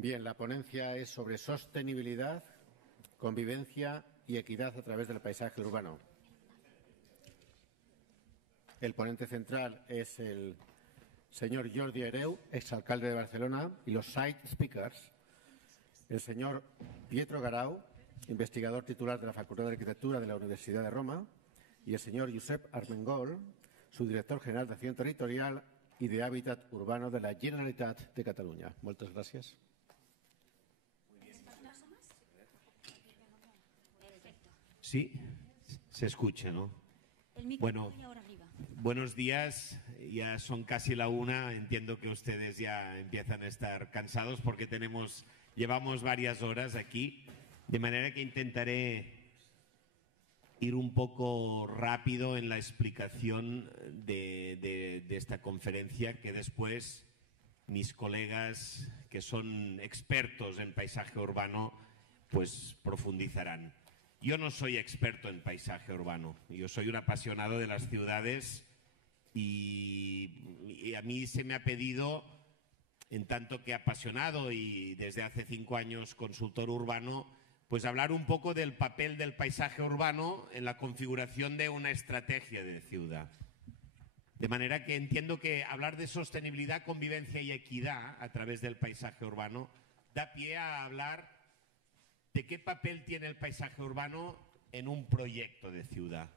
Bien, la ponencia es sobre sostenibilidad, convivencia y equidad a través del paisaje urbano. El ponente central es el señor Jordi Hereu, exalcalde de Barcelona, y los side speakers, el señor Pietro Garau, investigador titular de la Facultad de Arquitectura de la Universidad de Roma, y el señor Josep Armengol, subdirector general de Acción Territorial y de Hábitat Urbano de la Generalitat de Cataluña. Muchas gracias. Sí, se escucha, ¿no? Bueno, buenos días. Ya son casi la 1. Entiendo que ustedes ya empiezan a estar cansados porque llevamos varias horas aquí. De manera que intentaré ir un poco rápido en la explicación de esta conferencia, que después mis colegas, que son expertos en paisaje urbano, pues profundizarán. Yo no soy experto en paisaje urbano, yo soy un apasionado de las ciudades y a mí se me ha pedido, en tanto que apasionado y desde hace 5 años consultor urbano, pues hablar un poco del papel del paisaje urbano en la configuración de una estrategia de ciudad. De manera que entiendo que hablar de sostenibilidad, convivencia y equidad a través del paisaje urbano da pie a hablar de qué papel tiene el paisaje urbano en un proyecto de ciudad.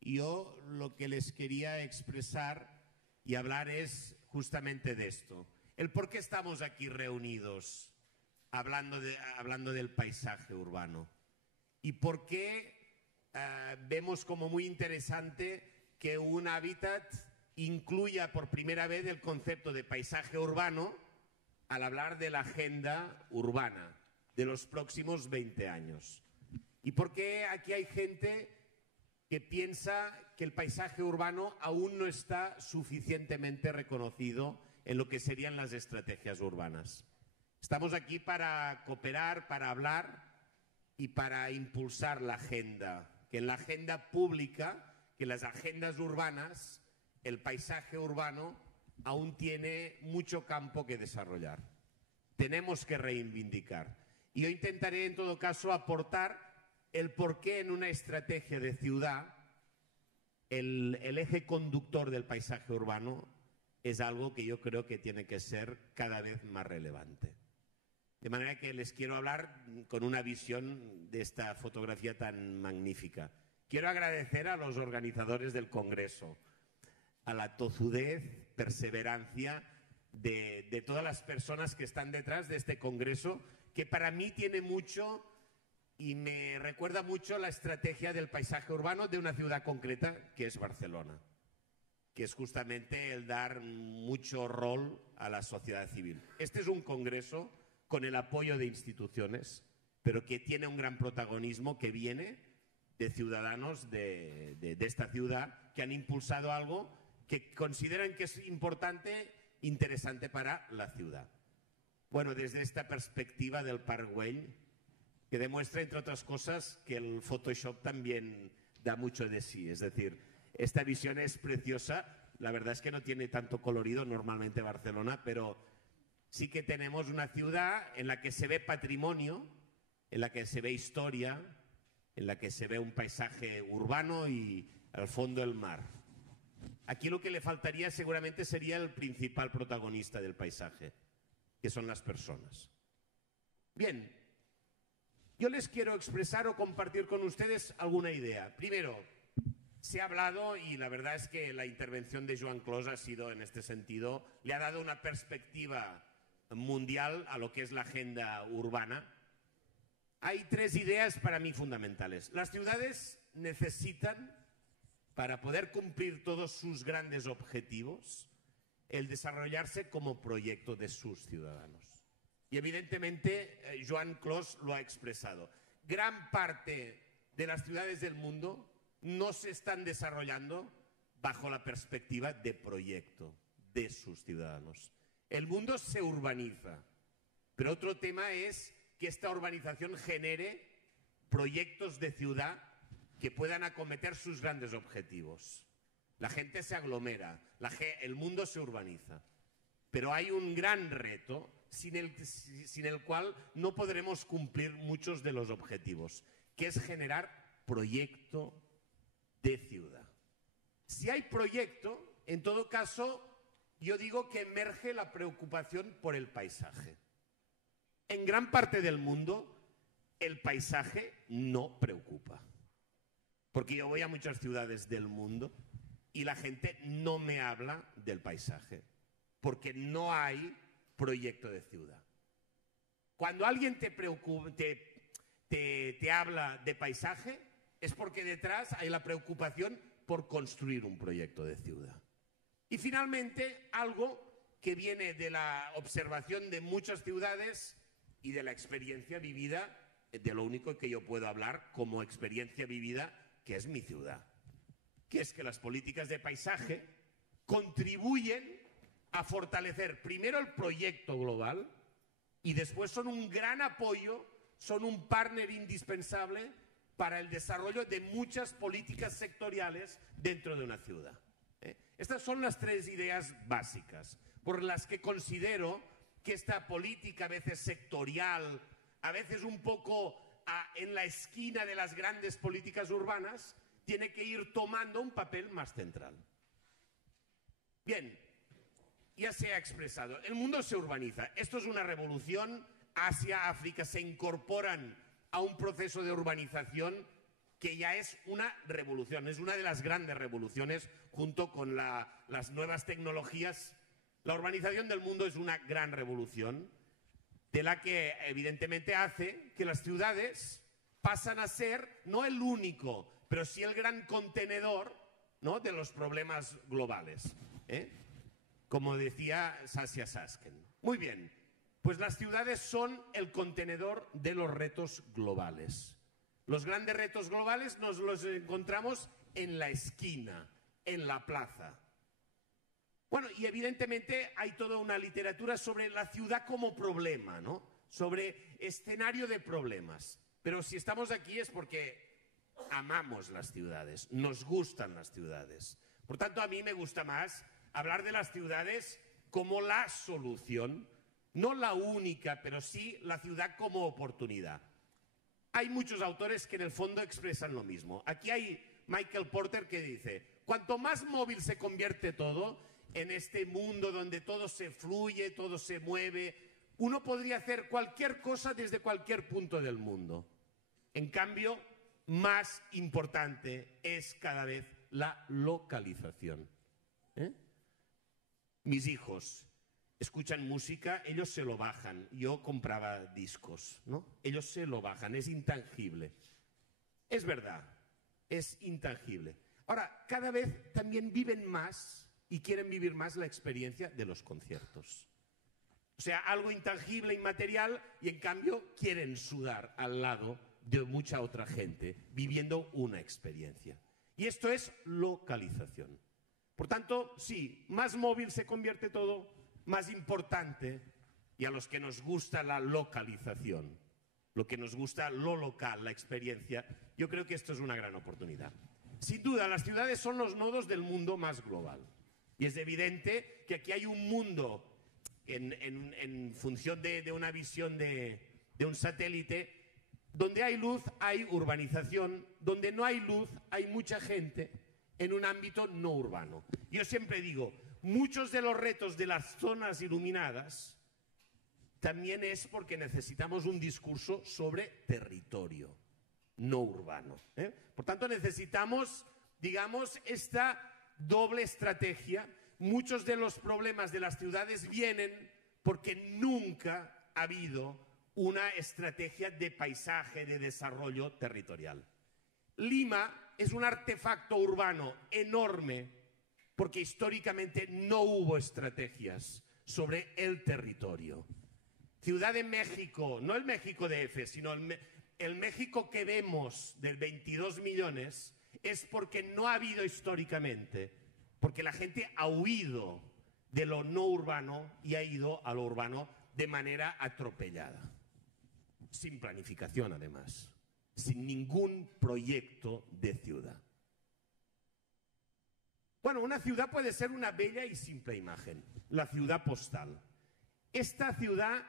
Y yo lo que les quería expresar y hablar es justamente de esto. El por qué estamos aquí reunidos hablando del paisaje urbano. Y por qué vemos como muy interesante que un hábitat incluya por primera vez el concepto de paisaje urbano al hablar de la agenda urbana de los próximos 20 años. ¿Y por qué aquí hay gente que piensa que el paisaje urbano aún no está suficientemente reconocido en lo que serían las estrategias urbanas? Estamos aquí para cooperar, para hablar y para impulsar la agenda. Que en la agenda pública, que en las agendas urbanas, el paisaje urbano aún tiene mucho campo que desarrollar. Tenemos que reivindicar. Y yo intentaré, en todo caso, aportar el porqué en una estrategia de ciudad el eje conductor del paisaje urbano es algo que yo creo que tiene que ser cada vez más relevante. De manera que les quiero hablar con una visión de esta fotografía tan magnífica. Quiero agradecer a los organizadores del Congreso, a la tozudez, perseverancia de todas las personas que están detrás de este Congreso, que para mí tiene mucho y me recuerda mucho la estrategia del paisaje urbano de una ciudad concreta, que es Barcelona, que es justamente el dar mucho rol a la sociedad civil. Este es un congreso con el apoyo de instituciones, pero que tiene un gran protagonismo que viene de ciudadanos de esta ciudad que han impulsado algo que consideran que es importante, interesante para la ciudad. Bueno, desde esta perspectiva del Parc Güell, que demuestra, entre otras cosas, que el Photoshop también da mucho de sí. Es decir, esta visión es preciosa. La verdad es que no tiene tanto colorido normalmente Barcelona, pero sí que tenemos una ciudad en la que se ve patrimonio, en la que se ve historia, en la que se ve un paisaje urbano y al fondo el mar. Aquí lo que le faltaría seguramente sería el principal protagonista del paisaje, que son las personas. Bien, yo les quiero expresar o compartir con ustedes alguna idea. Primero, se ha hablado, y la verdad es que la intervención de Joan Clos ha sido en este sentido, le ha dado una perspectiva mundial a lo que es la agenda urbana. Hay 3 ideas para mí fundamentales. Las ciudades necesitan, para poder cumplir todos sus grandes objetivos, el desarrollarse como proyecto de sus ciudadanos. Y evidentemente Joan Clos lo ha expresado. Gran parte de las ciudades del mundo no se están desarrollando bajo la perspectiva de proyecto de sus ciudadanos. El mundo se urbaniza, pero otro tema es que esta urbanización genere proyectos de ciudad que puedan acometer sus grandes objetivos. La gente se aglomera, el mundo se urbaniza, pero hay un gran reto sin el cual no podremos cumplir muchos de los objetivos, que es generar proyecto de ciudad. Si hay proyecto, en todo caso, yo digo que emerge la preocupación por el paisaje. En gran parte del mundo, el paisaje no preocupa. Porque yo voy a muchas ciudades del mundo y la gente no me habla del paisaje, porque no hay proyecto de ciudad. Cuando alguien te habla de paisaje, es porque detrás hay la preocupación por construir un proyecto de ciudad. Y finalmente, algo que viene de la observación de muchas ciudades y de la experiencia vivida, de lo único que yo puedo hablar como experiencia vivida, que es mi ciudad, que es que las políticas de paisaje contribuyen a fortalecer primero el proyecto global y después son un gran apoyo, son un partner indispensable para el desarrollo de muchas políticas sectoriales dentro de una ciudad. Estas son las tres ideas básicas por las que considero que esta política, a veces sectorial, a veces un poco en la esquina de las grandes políticas urbanas, tiene que ir tomando un papel más central. Bien, ya se ha expresado, el mundo se urbaniza. Esto es una revolución. Asia, África se incorporan a un proceso de urbanización que ya es una revolución, es una de las grandes revoluciones junto con las nuevas tecnologías. La urbanización del mundo es una gran revolución de la que evidentemente hace que las ciudades pasan a ser no el único, pero sí el gran contenedor, ¿no?, de los problemas globales, como decía Saskia Sasken. Muy bien, pues las ciudades son el contenedor de los retos globales. Los grandes retos globales nos los encontramos en la esquina, en la plaza. Bueno, y evidentemente hay toda una literatura sobre la ciudad como problema, ¿no?, sobre escenario de problemas. Pero si estamos aquí es porque amamos las ciudades, nos gustan las ciudades. Por tanto, a mí me gusta más hablar de las ciudades como la solución, no la única, pero sí la ciudad como oportunidad. Hay muchos autores que en el fondo expresan lo mismo. Aquí hay Michael Porter que dice, cuanto más móvil se convierte todo, en este mundo donde todo se fluye, todo se mueve, uno podría hacer cualquier cosa desde cualquier punto del mundo. En cambio, más importante es cada vez la localización. Mis hijos escuchan música, ellos se lo bajan. Yo compraba discos, ¿no? Ellos se lo bajan, es intangible. Es verdad, es intangible. Ahora, cada vez también viven más y quieren vivir más la experiencia de los conciertos. O sea, algo intangible, inmaterial, y en cambio quieren sudar al lado de mucha otra gente, viviendo una experiencia. Y esto es localización. Por tanto, sí, más móvil se convierte todo, más importante, y a los que nos gusta la localización, lo que nos gusta lo local, la experiencia, yo creo que esto es una gran oportunidad. Sin duda, las ciudades son los nodos del mundo más global. Y es evidente que aquí hay un mundo, en función de una visión de un satélite, donde hay luz hay urbanización, donde no hay luz hay mucha gente en un ámbito no urbano. Yo siempre digo, muchos de los retos de las zonas iluminadas también es porque necesitamos un discurso sobre territorio no urbano. Por tanto, necesitamos, digamos, esta doble estrategia. Muchos de los problemas de las ciudades vienen porque nunca ha habido una estrategia de paisaje, de desarrollo territorial. Lima es un artefacto urbano enorme porque históricamente no hubo estrategias sobre el territorio. Ciudad de México, no el México DF, sino el México que vemos de 22 millones, es porque no ha habido históricamente, porque la gente ha huido de lo no urbano y ha ido a lo urbano de manera atropellada. Sin planificación, además, sin ningún proyecto de ciudad. Bueno, una ciudad puede ser una bella y simple imagen, la ciudad postal. Esta ciudad,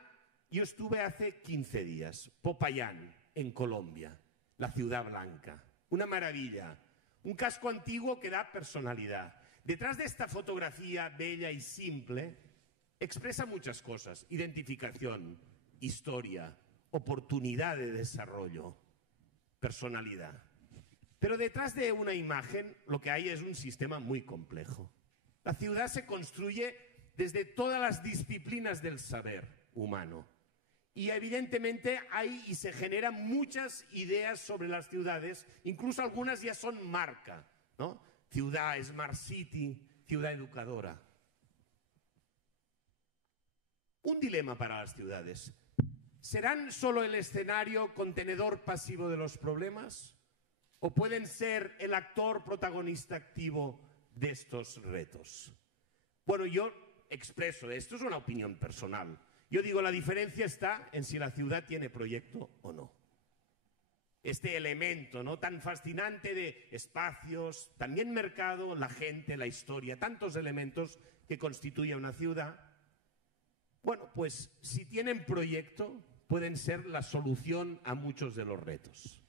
yo estuve hace 15 días, Popayán, en Colombia, la ciudad blanca. Una maravilla, un casco antiguo que da personalidad. Detrás de esta fotografía bella y simple, expresa muchas cosas: identificación, historia, oportunidad de desarrollo, personalidad. Pero detrás de una imagen lo que hay es un sistema muy complejo. La ciudad se construye desde todas las disciplinas del saber humano. Y evidentemente hay y se generan muchas ideas sobre las ciudades, incluso algunas ya son marca, ¿no? Ciudad, Smart City, ciudad educadora. Un dilema para las ciudades. ¿Serán solo el escenario contenedor pasivo de los problemas? ¿O pueden ser el actor protagonista activo de estos retos? Bueno, yo expreso, esto es una opinión personal. Yo digo, la diferencia está en si la ciudad tiene proyecto o no. Este elemento, ¿no?, tan fascinante de espacios, también mercado, la gente, la historia, tantos elementos que constituye una ciudad. Bueno, pues si tienen proyecto, pueden ser la solución a muchos de los retos.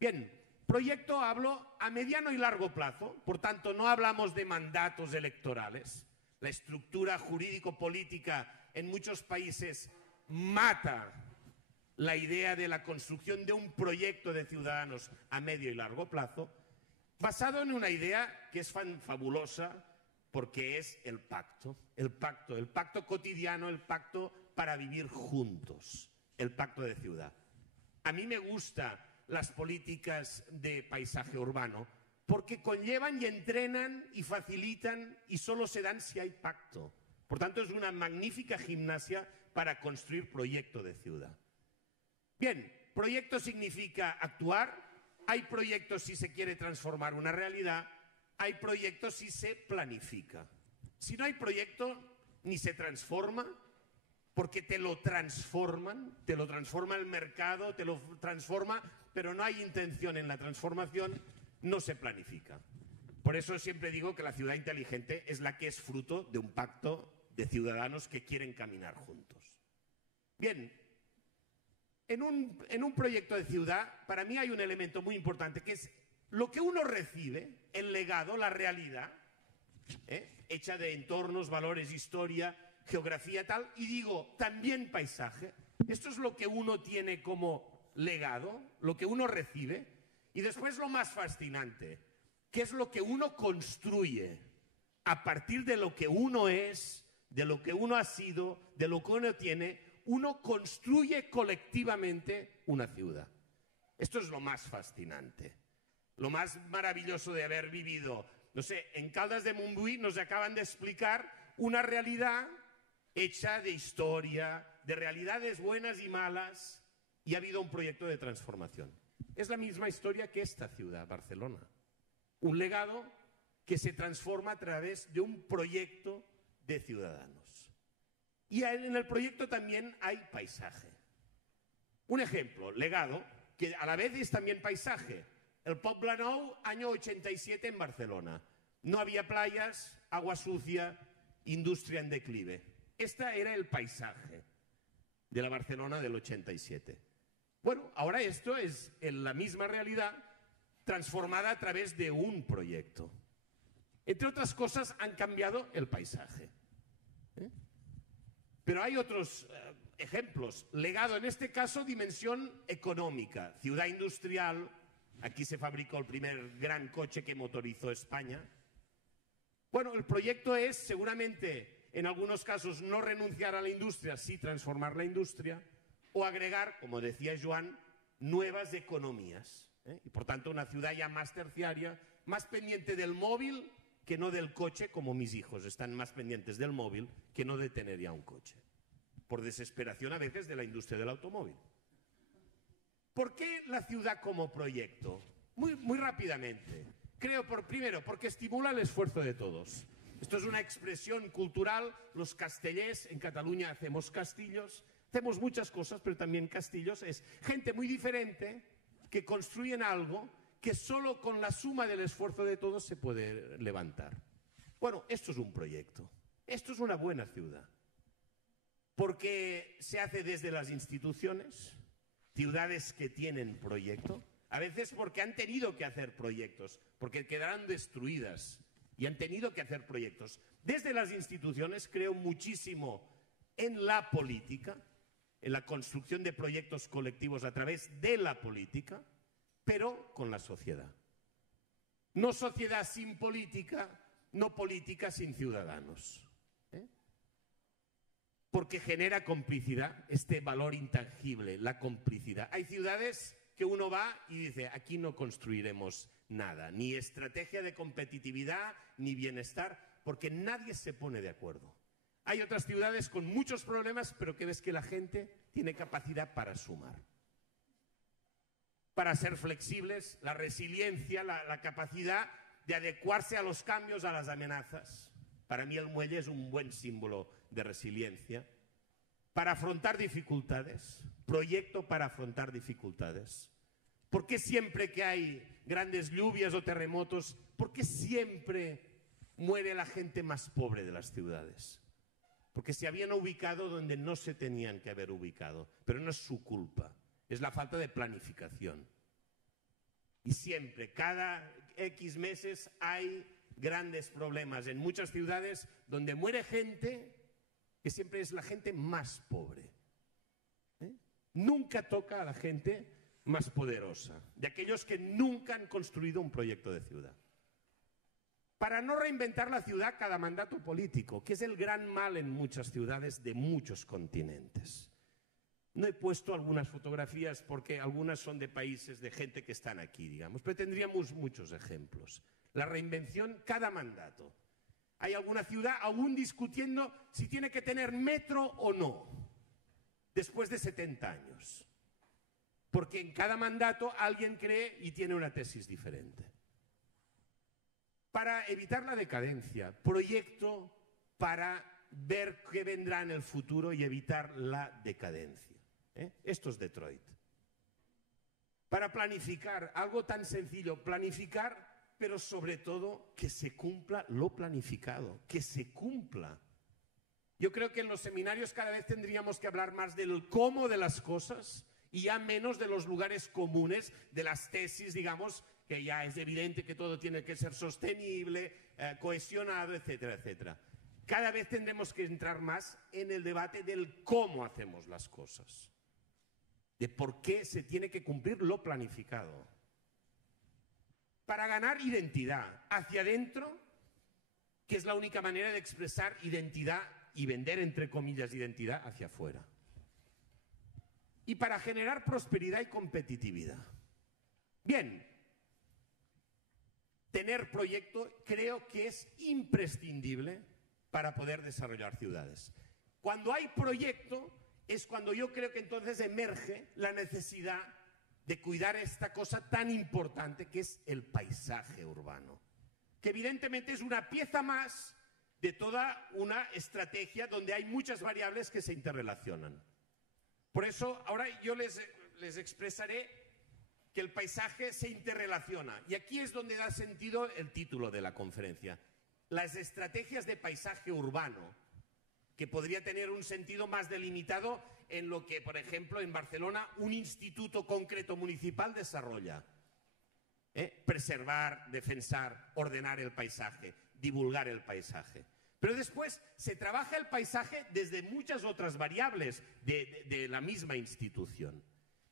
Bien, proyecto hablo a mediano y largo plazo, por tanto no hablamos de mandatos electorales. La estructura jurídico-política en muchos países mata la idea de la construcción de un proyecto de ciudadanos a medio y largo plazo, basado en una idea que es fabulosa, porque es el pacto cotidiano, el pacto para vivir juntos, el pacto de ciudad. A mí me gustan las políticas de paisaje urbano porque conllevan y entrenan y facilitan y solo se dan si hay pacto. Por tanto, es una magnífica gimnasia para construir proyecto de ciudad. Bien, proyecto significa actuar. Hay proyectos si se quiere transformar una realidad. Hay proyectos si se planifica. Si no hay proyecto, ni se transforma, porque te lo transforma el mercado, te lo transforma, pero no hay intención en la transformación, no se planifica. Por eso siempre digo que la ciudad inteligente es la que es fruto de un pacto de ciudadanos que quieren caminar juntos. Bien, en un proyecto de ciudad, para mí hay un elemento muy importante, que es lo que uno recibe, el legado, la realidad, hecha de entornos, valores, historia, geografía, tal, y digo, también paisaje. Esto es lo que uno tiene como legado, lo que uno recibe, y después lo más fascinante, que es lo que uno construye a partir de lo que uno es, de lo que uno ha sido, de lo que uno tiene. Uno construye colectivamente una ciudad. Esto es lo más fascinante, lo más maravilloso de haber vivido. No sé, en Caldas de Montbui nos acaban de explicar una realidad hecha de historia, de realidades buenas y malas, y ha habido un proyecto de transformación. Es la misma historia que esta ciudad, Barcelona. Un legado que se transforma a través de un proyecto de ciudadanos. Y en el proyecto también hay paisaje. Un ejemplo, legado, que a la vez es también paisaje. El Poblenou, año 87 en Barcelona. No había playas, agua sucia, industria en declive. Este era el paisaje de la Barcelona del 87. Bueno, ahora esto es la misma realidad transformada a través de un proyecto. Entre otras cosas, han cambiado el paisaje. Pero hay otros ejemplos. Legado, en este caso, dimensión económica. Ciudad industrial. Aquí se fabricó el primer gran coche que motorizó España. Bueno, el proyecto es, seguramente, en algunos casos, no renunciar a la industria, sí transformar la industria, o agregar, como decía Joan, nuevas economías. Y, por tanto, una ciudad ya más terciaria, más pendiente del móvil que no del coche, como mis hijos están más pendientes del móvil que no de tener ya un coche, por desesperación a veces de la industria del automóvil. ¿Por qué la ciudad como proyecto? Muy rápidamente. Creo, primero, porque estimula el esfuerzo de todos. Esto es una expresión cultural. Los castellers, en Cataluña hacemos castillos, hacemos muchas cosas, pero también castillos. Es gente muy diferente que construyen algo que solo con la suma del esfuerzo de todos se puede levantar. Bueno, esto es un proyecto. Esto es una buena ciudad. porque se hace desde las instituciones, ciudades que tienen proyecto, a veces porque han tenido que hacer proyectos, porque quedarán destruidas y han tenido que hacer proyectos. Desde las instituciones creo muchísimo en la política, en la construcción de proyectos colectivos a través de la política, pero con la sociedad. No sociedad sin política, no política sin ciudadanos. Porque genera complicidad, este valor intangible, la complicidad. Hay ciudades que uno va y dice, aquí no construiremos nada, ni estrategia de competitividad, ni bienestar, porque nadie se pone de acuerdo. Hay otras ciudades con muchos problemas, pero que ves que la gente tiene capacidad para sumar. Para ser flexibles, la resiliencia, la capacidad de adecuarse a los cambios, a las amenazas. Para mí el muelle es un buen símbolo de resiliencia. Para afrontar dificultades, proyecto para afrontar dificultades. ¿Por qué siempre que hay grandes lluvias o terremotos, por qué siempre muere la gente más pobre de las ciudades? Porque se habían ubicado donde no se tenían que haber ubicado, pero no es su culpa, es la falta de planificación. Y siempre, cada X meses hay grandes problemas en muchas ciudades donde muere gente que siempre es la gente más pobre. Nunca toca a la gente más poderosa, de aquellos que nunca han construido un proyecto de ciudad. Para no reinventar la ciudad cada mandato político, que es el gran mal en muchas ciudades de muchos continentes. No he puesto algunas fotografías porque algunas son de países de gente que están aquí, digamos, pero tendríamos muchos ejemplos. La reinvención cada mandato. Hay alguna ciudad aún discutiendo si tiene que tener metro o no, después de 70 años. Porque en cada mandato alguien cree y tiene una tesis diferente. Para evitar la decadencia, proyecto para ver qué vendrá en el futuro y evitar la decadencia. Esto es Detroit. Para planificar, algo tan sencillo, planificar, pero sobre todo que se cumpla lo planificado, que se cumpla. Yo creo que en los seminarios cada vez tendríamos que hablar más del cómo de las cosas y ya menos de los lugares comunes, de las tesis, digamos, que ya es evidente que todo tiene que ser sostenible, cohesionado, etcétera, etcétera. Cada vez tendremos que entrar más en el debate del cómo hacemos las cosas, de por qué se tiene que cumplir lo planificado. Para ganar identidad hacia adentro, que es la única manera de expresar identidad y vender, entre comillas, identidad hacia afuera. Y para generar prosperidad y competitividad. Bien, tener proyecto creo que es imprescindible para poder desarrollar ciudades. Cuando hay proyecto es cuando yo creo que entonces emerge la necesidad de cuidar esta cosa tan importante que es el paisaje urbano, que evidentemente es una pieza más de toda una estrategia donde hay muchas variables que se interrelacionan. Por eso ahora yo les expresaré que el paisaje se interrelaciona. Y aquí es donde da sentido el título de la conferencia. Las estrategias de paisaje urbano, que podría tener un sentido más delimitado en lo que, por ejemplo, en Barcelona un instituto concreto municipal desarrolla. Preservar, defensar, ordenar el paisaje, divulgar el paisaje. Pero después se trabaja el paisaje desde muchas otras variables de la misma institución.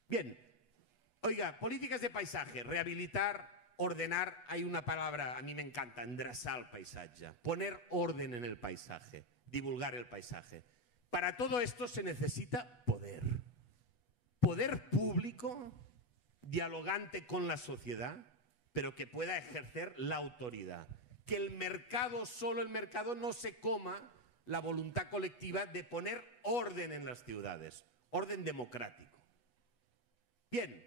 Bien, oiga, políticas de paisaje, rehabilitar, ordenar, hay una palabra, a mí me encanta, endreçar el paisatge, poner orden en el paisaje, divulgar el paisaje. Para todo esto se necesita poder. Poder público, dialogante con la sociedad, pero que pueda ejercer la autoridad. Que el mercado, solo el mercado, no se coma la voluntad colectiva de poner orden en las ciudades, orden democrático. Bien,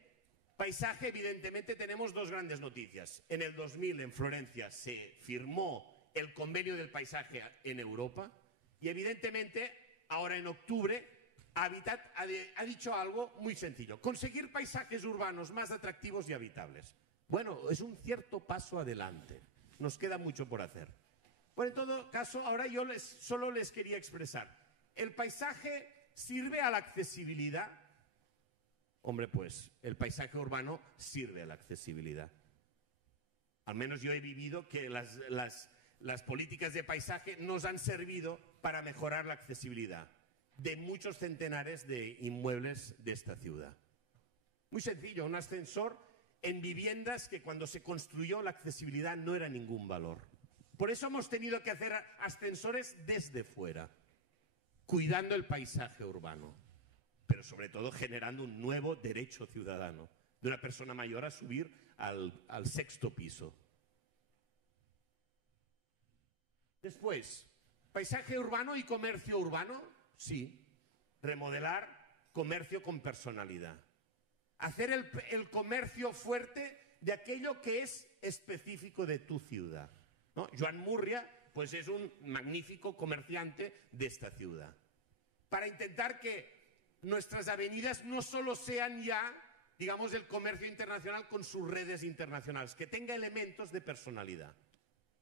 paisaje, evidentemente tenemos dos grandes noticias. En el 2000 en Florencia se firmó el convenio del paisaje en Europa y evidentemente ahora en octubre Habitat ha dicho algo muy sencillo: conseguir paisajes urbanos más atractivos y habitables. Bueno, es un cierto paso adelante. Nos queda mucho por hacer. Bueno, en todo caso, ahora yo solo les quería expresar. ¿el paisaje sirve a la accesibilidad? Hombre, pues el paisaje urbano sirve a la accesibilidad. Al menos yo he vivido que las políticas de paisaje nos han servido para mejorar la accesibilidad de muchos centenares de inmuebles de esta ciudad. Muy sencillo, un ascensor en viviendas que cuando se construyó la accesibilidad no era ningún valor. Por eso hemos tenido que hacer ascensores desde fuera, cuidando el paisaje urbano, pero sobre todo generando un nuevo derecho ciudadano de una persona mayor a subir al 6º piso. Después, paisaje urbano y comercio urbano, sí. Remodelar comercio con personalidad. Hacer el comercio fuerte de aquello que es específico de tu ciudad, ¿no? Joan Murria, pues es un magnífico comerciante de esta ciudad. Para intentar que nuestras avenidas no solo sean ya, digamos, el comercio internacional con sus redes internacionales, que tenga elementos de personalidad.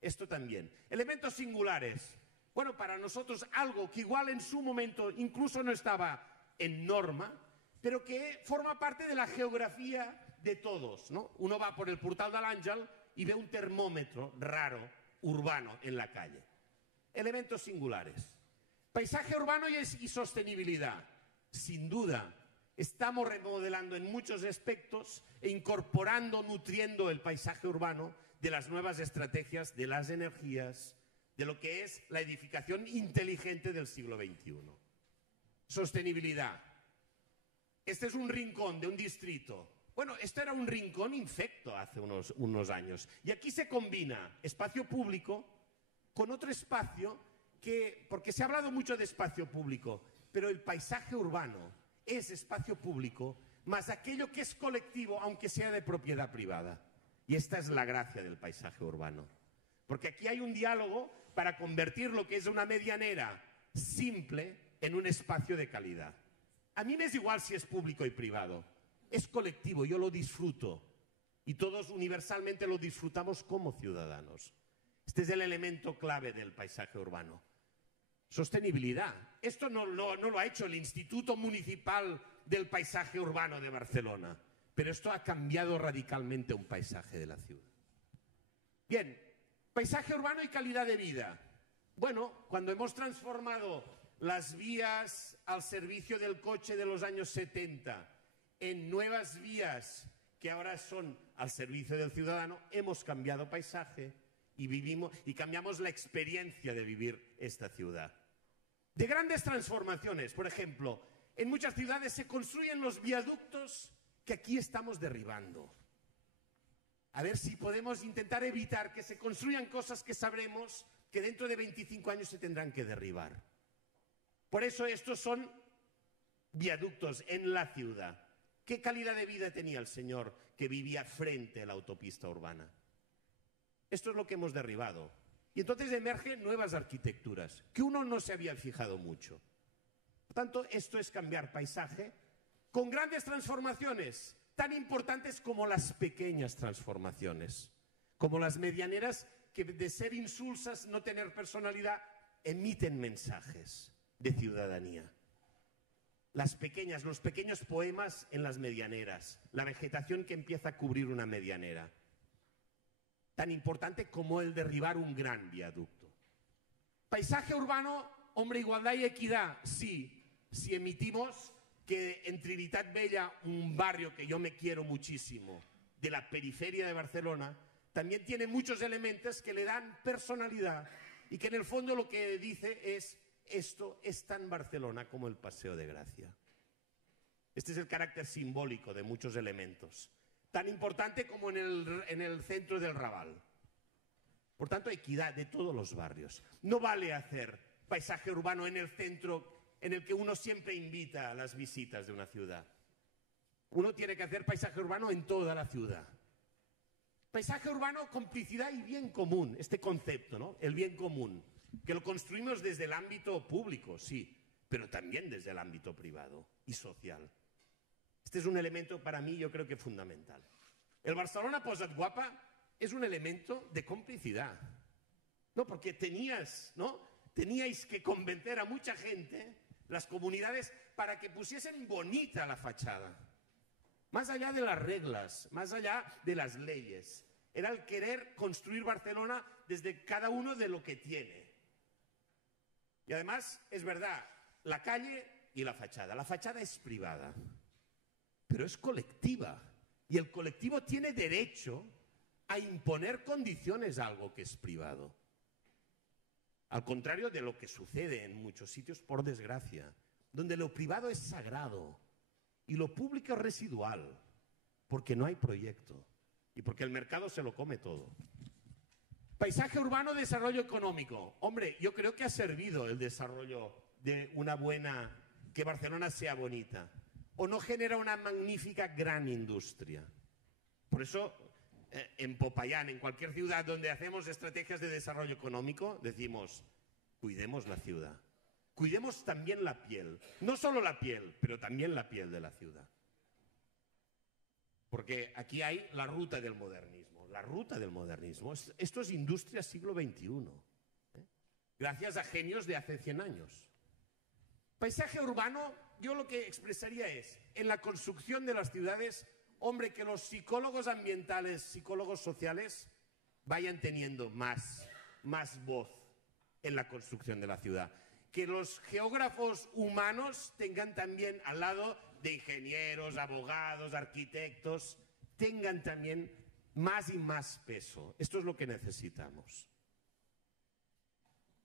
Esto también. Elementos singulares. Bueno, para nosotros algo que igual en su momento incluso no estaba en norma, pero que forma parte de la geografía de todos, ¿no? Uno va por el Portal de l'Àngel y ve un termómetro raro, urbano, en la calle. Elementos singulares. Paisaje urbano y sostenibilidad. Sin duda, estamos remodelando en muchos aspectos e incorporando, nutriendo el paisaje urbano de las nuevas estrategias de las energías, de lo que es la edificación inteligente del siglo XXI. Sostenibilidad. Este es un rincón de un distrito. Bueno, esto era un rincón infecto hace unos años. Y aquí se combina espacio público con otro espacio que, porque se ha hablado mucho de espacio público, pero el paisaje urbano es espacio público más aquello que es colectivo, aunque sea de propiedad privada. Y esta es la gracia del paisaje urbano. Porque aquí hay un diálogo para convertir lo que es una medianera simple en un espacio de calidad. A mí me es igual si es público y privado. Es colectivo, yo lo disfruto. Y todos universalmente lo disfrutamos como ciudadanos. Este es el elemento clave del paisaje urbano. Sostenibilidad. Esto no lo ha hecho el Instituto Municipal del Paisaje Urbano de Barcelona, pero esto ha cambiado radicalmente un paisaje de la ciudad. Bien, paisaje urbano y calidad de vida. Bueno, cuando hemos transformado las vías al servicio del coche de los años 70 en nuevas vías que ahora son al servicio del ciudadano, hemos cambiado paisaje y cambiamos la experiencia de vivir esta ciudad. De grandes transformaciones, por ejemplo, en muchas ciudades se construyen los viaductos que aquí estamos derribando. A ver si podemos intentar evitar que se construyan cosas que sabremos que dentro de 25 años se tendrán que derribar. Por eso estos son viaductos en la ciudad. ¿Qué calidad de vida tenía el señor que vivía frente a la autopista urbana? Esto es lo que hemos derribado. Y entonces emergen nuevas arquitecturas que uno no se había fijado mucho. Por tanto, esto es cambiar paisaje con grandes transformaciones, tan importantes como las pequeñas transformaciones, como las medianeras que de ser insulsas, no tener personalidad, emiten mensajes de ciudadanía. Las pequeñas, los pequeños poemas en las medianeras, la vegetación que empieza a cubrir una medianera, tan importante como el derribar un gran viaducto. Paisaje urbano, hombre, igualdad y equidad, sí, si emitimos que en Trinitat Vella, un barrio que yo me quiero muchísimo, de la periferia de Barcelona, también tiene muchos elementos que le dan personalidad y que en el fondo lo que dice es: esto es tan Barcelona como el Paseo de Gracia. Este es el carácter simbólico de muchos elementos, tan importante como en el centro del Raval. Por tanto, equidad de todos los barrios. No vale hacer paisaje urbano en el centro en el que uno siempre invita a las visitas de una ciudad. Uno tiene que hacer paisaje urbano en toda la ciudad. Paisaje urbano, complicidad y bien común, este concepto, ¿no? El bien común, que lo construimos desde el ámbito público, sí, pero también desde el ámbito privado y social. Este es un elemento para mí, yo creo que fundamental. El Barcelona Posa't Guapa es un elemento de complicidad. No, porque teníais que convencer a mucha gente las comunidades, para que pusiesen bonita la fachada. Más allá de las reglas, más allá de las leyes. Era el querer construir Barcelona desde cada uno de lo que tiene. Y además, es verdad, la calle y la fachada. La fachada es privada, pero es colectiva. Y el colectivo tiene derecho a imponer condiciones a algo que es privado. Al contrario de lo que sucede en muchos sitios, por desgracia, donde lo privado es sagrado y lo público es residual, porque no hay proyecto y porque el mercado se lo come todo. Paisaje urbano, desarrollo económico. Hombre, yo creo que ha servido el desarrollo de una buena, que Barcelona sea bonita, o no genera una magnífica gran industria. Por eso, en Popayán, en cualquier ciudad donde hacemos estrategias de desarrollo económico, decimos, cuidemos la ciudad. Cuidemos también la piel. No solo la piel, pero también la piel de la ciudad. Porque aquí hay la ruta del modernismo. La ruta del modernismo. Esto es industria siglo XXI. Gracias a genios de hace 100 años. Paisaje urbano, yo lo que expresaría es, en la construcción de las ciudades, hombre, que los psicólogos ambientales, psicólogos sociales, vayan teniendo más voz en la construcción de la ciudad. Que los geógrafos humanos tengan también, al lado de ingenieros, abogados, arquitectos, tengan también más y más peso. Esto es lo que necesitamos.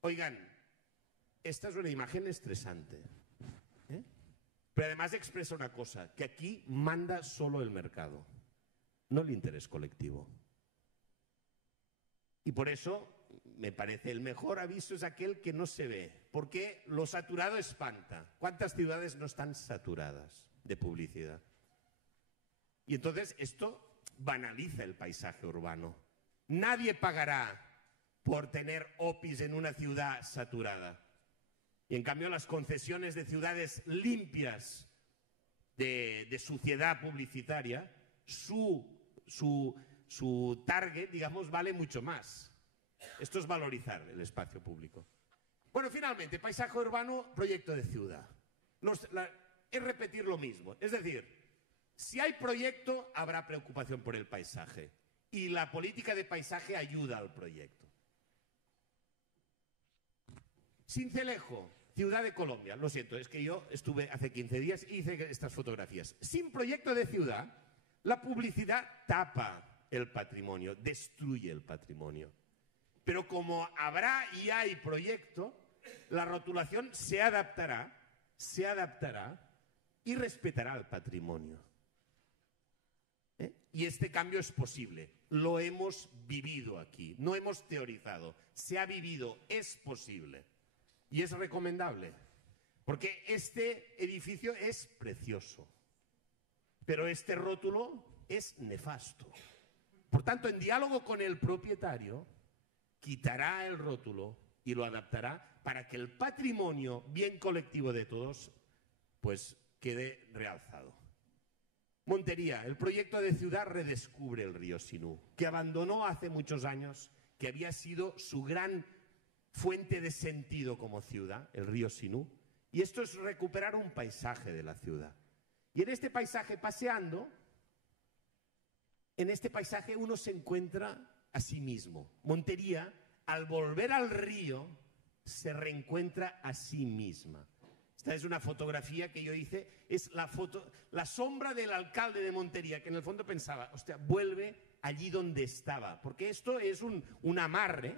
Oigan, esta es una imagen estresante, ¿eh? Pero además expresa una cosa, que aquí manda solo el mercado, no el interés colectivo. Y por eso me parece el mejor aviso es aquel que no se ve, porque lo saturado espanta. ¿Cuántas ciudades no están saturadas de publicidad? Y entonces esto banaliza el paisaje urbano. Nadie pagará por tener OPIs en una ciudad saturada. Y en cambio las concesiones de ciudades limpias de suciedad publicitaria, su target, digamos, vale mucho más. Esto es valorizar el espacio público. Bueno, finalmente, paisaje urbano, proyecto de ciudad. Es repetir lo mismo. Es decir, si hay proyecto, habrá preocupación por el paisaje. Y la política de paisaje ayuda al proyecto. Sincelejo, ciudad de Colombia. Lo siento, es que yo estuve hace 15 días y hice estas fotografías. Sin proyecto de ciudad, la publicidad tapa el patrimonio, destruye el patrimonio. Pero como habrá y hay proyecto, la rotulación se adaptará y respetará el patrimonio. Y este cambio es posible. Lo hemos vivido aquí, no hemos teorizado. Se ha vivido, es posible. Y es recomendable. Porque este edificio es precioso. Pero este rótulo es nefasto. Por tanto, en diálogo con el propietario, quitará el rótulo y lo adaptará para que el patrimonio, bien colectivo de todos, pues quede realzado. Montería, el proyecto de ciudad redescubre el río Sinú, que abandonó hace muchos años, que había sido su gran fuente de sentido como ciudad, el río Sinú. Y esto es recuperar un paisaje de la ciudad. Y en este paisaje, paseando, en este paisaje uno se encuentra a sí mismo. Montería, al volver al río, se reencuentra a sí misma. Esta es una fotografía que yo hice, es la sombra del alcalde de Montería, que en el fondo pensaba, hostia, vuelve allí donde estaba, porque esto es un amarre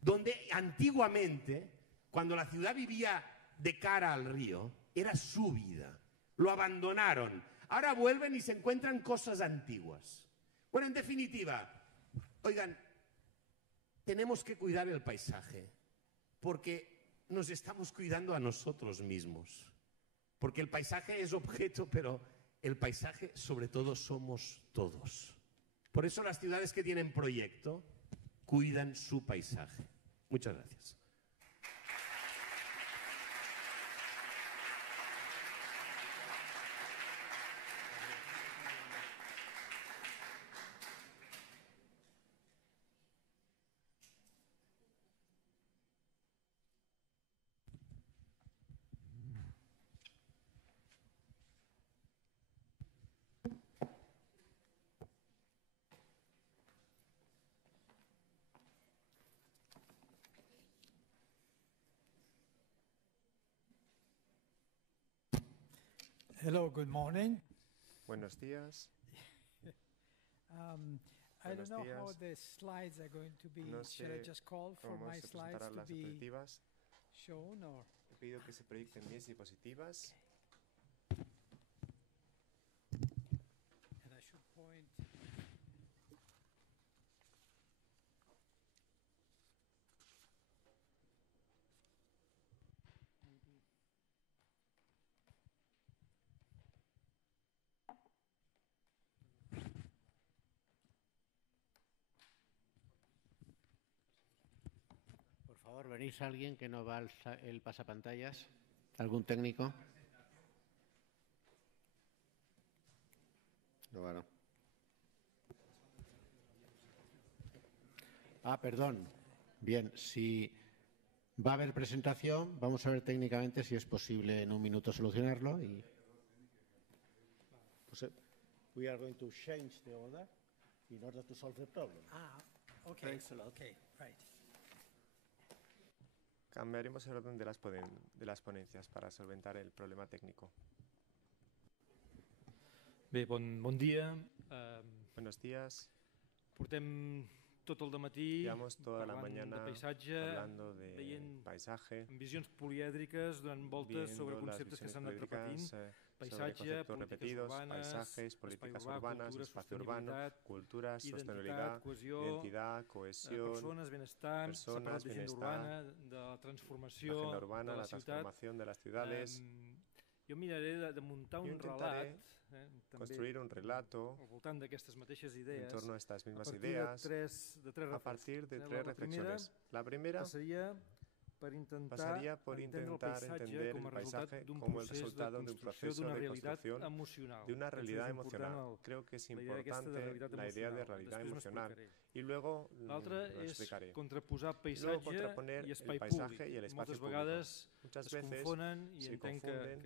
donde antiguamente, cuando la ciudad vivía de cara al río, era su vida. Lo abandonaron. Ahora vuelven y se encuentran cosas antiguas. Bueno, en definitiva, oigan, tenemos que cuidar el paisaje, porque nos estamos cuidando a nosotros mismos. Porque el paisaje es objeto, pero el paisaje sobre todo somos todos. Por eso las ciudades que tienen proyecto cuidan su paisaje. Muchas gracias. Hello, good morning. Buenos días. I don't Buenos know how días. the slides are going to be. No Should I sé just call for cómo my se slides presentarán to las be diapositivas. shown, or? He pedido que se proyecten mis diapositivas. And I should point. Maybe. Por favor, ¿venís alguien que no va el pasapantallas? ¿Algún técnico? No, bueno. Perdón. Bien, si va a haber presentación, vamos a ver técnicamente si es posible en un minuto solucionarlo. Y we are going to change the order in order to solve the problem. Okay. Thanks a lot. Okay, right. Cambiaremos el orden de las ponencias para solventar el problema técnico. Bé, bon dia. Buenos días. Portem tot el dematí Llevamos toda la parlant mañana de paisatge, hablando de veient paisaje, amb visions polièdriques, donant voltes sobre viendo las conceptes que visiones s'han anat repetint. políticas, sobre Paisatge, conceptos polítiques repetidos, urbanes, paisajes, espai políticas urbà, urbanas, cultura, espacio urbano, sostenibilitat, cultura, identitat, sostenibilidad, cohesió, identidad, cohesión, persones, benestar, s'ha persones, parlat d'agenda bienestar, urbana, de la transformació agenda urbana, de la la ciutat. transformación de las ciudades. Jo miraré de muntar Yo un relat, intentaré construir un relato al voltant d'aquestes mateixes en idees, torno a estas a mismas partir ideas, de tres a partir de reflexions. tres La primera reflexiones. La primera passaria per intentar pasaría por entendre el intentar paisatge entender com a el resultat paisaje d'un como el procés de resultado de un construcció proceso d'una de realitat construcción emocional. de una Penso que realidad és important emocional. Creo que es la idea aquesta de importante realitat la idea de emocional. realidad Després emocional. m'explicaré. Y luego L'altra lo és explicaré. contraposar Luego paisatge contraponer i el espai paisaje públic. y el espacio Moltes público. vegades Muchas es veces confonen i se entenc confunden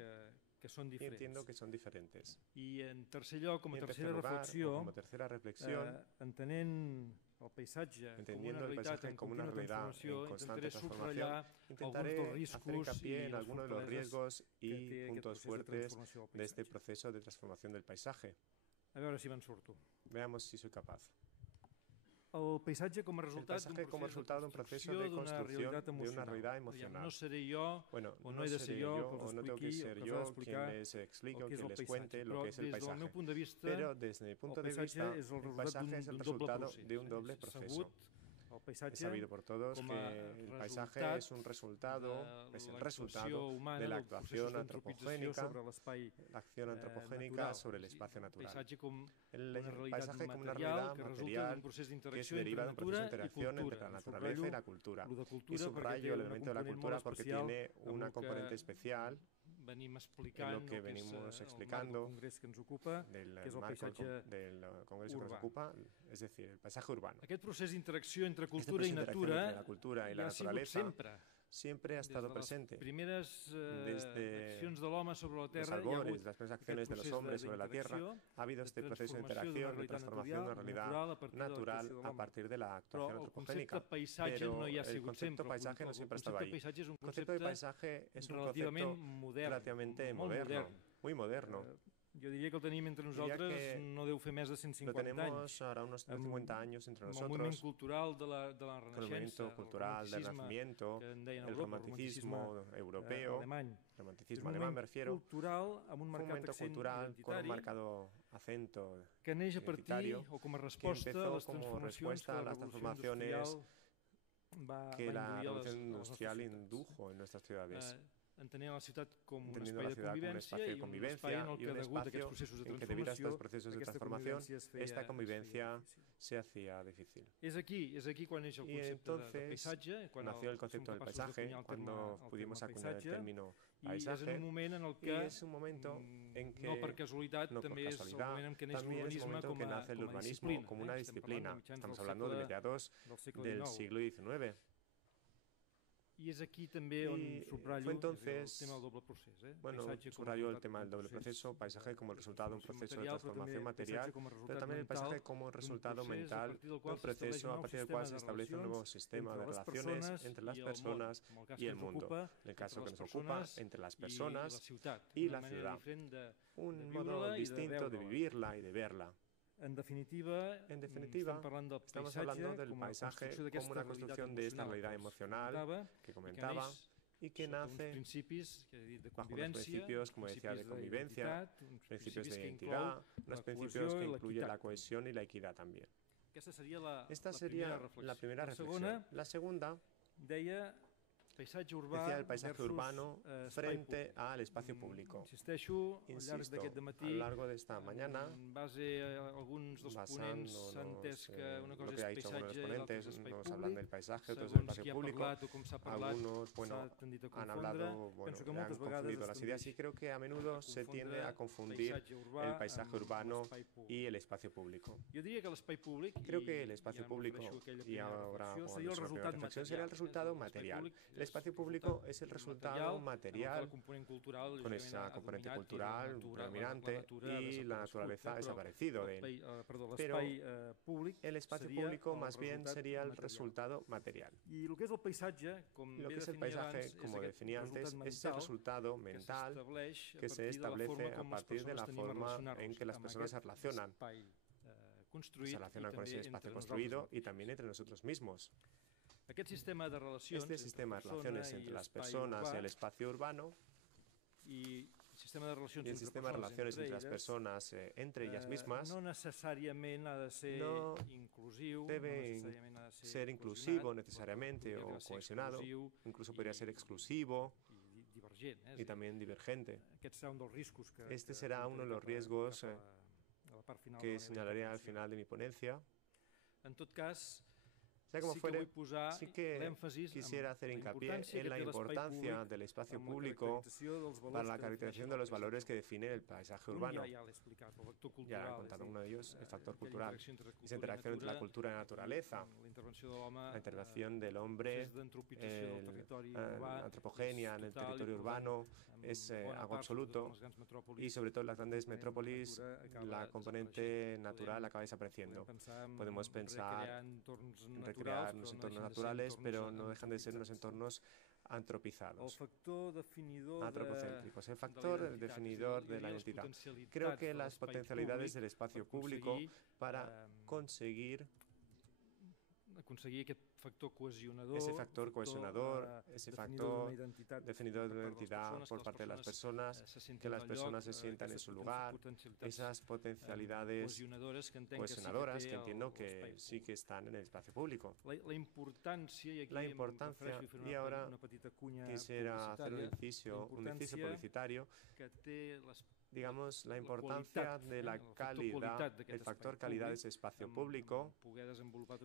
que són y entiendo diferents. que son diferentes. I en tercer lloc, com Y a en tercer tercera lugar, reflexió, como tercera reflexión, entenent el paisatge com una entendiendo el realitat paisaje en como una contínua realidad transformació, en constante intentaré subratllar transformación, alguns intentaré dels hacer riscos hincapié i en les algunos de los fortaleses riesgos que té y aquest puntos procés de fuertes transformació del de este paisatge. proceso de transformación del paisaje. A veure si me'n surto. Veamos si soy capaz. El paisatge com a El resultat d'un paisaje como procés resultado de un proceso de d'una construcción realitat de una emocional. realidad Aviam, emocional. no seré jo, Bueno, o no no he de seré ser jo yo que els o no tengo que expliqui, ser o que us ha yo d'explicar quien les explique el o que és quien el les cuente paisatge. lo Però que es el des del meu paisaje. punt de vista, Pero desde mi punto el de paisatge vista, és el el resultat paisaje es el d'un doble resultado procés. de un doble És proceso. sabut, el Es paisatge sabido por todos com que a el paisaje resultat es un resultado, de es el l'actuació resultado humana, de la dels processos actuación d'antropització antropogénica, sobre l'espai la acción antropogénica natural. sobre el És a dir, espacio natural. El paisatge com El una realitat paisaje como una material realidad que resulta material d'un procés que es d'interacció deriva entre de un proceso de natura i interacción entre cultura. la naturaleza y la cultura. Lo de Y cultura perquè té subrayo el una elemento de la component cultura molt porque especial tiene amb una el componente que especial venim en explicant lo que el que és venimos el marc explicando del congrés que ens ocupa, del que és el marco paisatge del congreso que nos urbà. ocupa, es decir, el paisaje urbano. Aquest procés d'interacció entre Este cultura proceso i de interacción natura entre la cultura y la ja ha sigut naturaleza sempre. siempre ha Des de estado les presente. primeres Desde accions de l'home sobre la Los Terra hi ha hagut albores, las primeras acciones de los procés hombres sobre la Tierra, d'interacció, ha habido este proceso de interacción, de transformación de una realidad natural a partir de la actuación Però el concepte antropogénica. paisatge Pero no hi ha el sigut concepto sempre. paisaje no siempre ha estado El ahí. concepte paisatge és un El concepto de concepte paisaje es un relativament concepto modern, relativamente molt moderno, modern. muy moderno. Jo diria que el tenim entre Diria nosaltres, que no deu fer més de Lo 150 anys. tenemos ahora unos 150 años entre Amb el moviment nosotros, cultural de la con el Renaixença, movimiento cultural del Renacimiento, que en deien a el Europa, romanticismo europeo, alemany. romanticismo alemán me refiero, Cultural amb un fue un marcat momento accent cultural con un identitari marcado acento que neix a partir identitario o com a que resposta a empezó les como transformacions respuesta que a la las revolució transformaciones industrial va que la induir a les revolución nostres industrial ciutats. indujo en nuestras ciudades. Entenent la ciutat com un Entendiendo espai la de ciudad como un convivència espacio de i un espai convivencia en el y que un degut a aquests espacio processos de en que debido a estos transformació procesos de aquesta transformación convivència es feia esta convivencia difícil. se hacía difícil. És aquí quan neix el Y concepte de entonces paisatge, quan nació el som concepto del capaços de paisaje acunyar el terme- cuando el pudimos terme acuñar el paisatge, término i és en paisaje un moment en el y que, es un momento en que no per casualitat, no por també és el casualidad, moment en què neix también es el l'urbanisme momento en com que a, nace el com a urbanismo disciplina. como una Estem disciplina. parlant de mitjans Estamos del hablando de segle mediados del segle del XIX. siglo XIX. I és aquí també on Y subratllo fue entonces, el tema del doble procés. bueno, Paisatge com a subrayó el resultat tema del doble d'un procés proceso, paisaje como el resultado de un proceso de material, transformación material, pero también el paisaje como resultado mental de un proceso a partir del cual se establece un nuevo sistema de relaciones entre las personas y el mundo. En el caso que nos ocupa, entre las personas y la ciudad. Un modo distinto de vivirla y de verla. En definitiva, estamos hablando del paisaje como una construcción de esta realidad emocional que comentaba y que nace bajo unos principios, como decía, de convivencia, principios de identidad, unos principios que incluyen la cohesión y la equidad también. Esta sería la primera reflexión. La segunda decía el paisaje urbano frente al espacio público. Insisto, a lo largo de esta mañana, basándonos en lo que ha dicho algunos ponentes, unos hablan del paisaje, otros del espacio público, algunos han hablado, han confundido las ideas y creo que a menudo se tiende a confundir el paisaje urbano y el espacio público. Creo que el espacio público, y ahora como nuestra primera reflexión, sería el resultado material. El espacio público es el resultado material con esa componente cultural predominante y la naturaleza ha desaparecido de él. Pero el espacio público más bien sería el resultado material. Y lo que es el paisaje, como definía antes, es el resultado mental que se establece a partir de la forma en que las personas se relacionan. Se relacionan con ese espacio construido y también entre nosotros mismos. Este sistema de relaciones entre las personas y el espacio urbano y el sistema de relaciones entre las personas entre ellas mismas no debe ser inclusivo necesariamente o cohesionado, incluso podría ser exclusivo y también divergente. Este será uno de los riesgos que señalaré al final de mi ponencia. Sea como fuere, sí que quisiera hacer hincapié en la importancia del espacio público para la caracterización de los valores que definen el paisaje urbano. Ya he contado uno de ellos, el factor cultural, esa interacción entre la cultura y la naturaleza, la intervención del hombre, la antropogenia en el territorio urbano, es algo absoluto y sobre todo en las grandes metrópolis la componente natural acaba desapareciendo. Podemos pensar en recrear unos entornos naturales, pero no dejan de ser unos entornos antropizados, antropocéntricos. El factor definidor de la identidad. Creo que las potencialidades del espacio público para conseguir ese factor cohesionador, ese factor definidor de la identidad por parte de las personas, que las personas se sientan en su lugar, esas potencialidades cohesionadoras que entiendo que sí que están en el espacio público. La importancia, y ahora quisiera hacer un inciso publicitario, digamos, la importancia de la calidad, el factor calidad de ese espacio público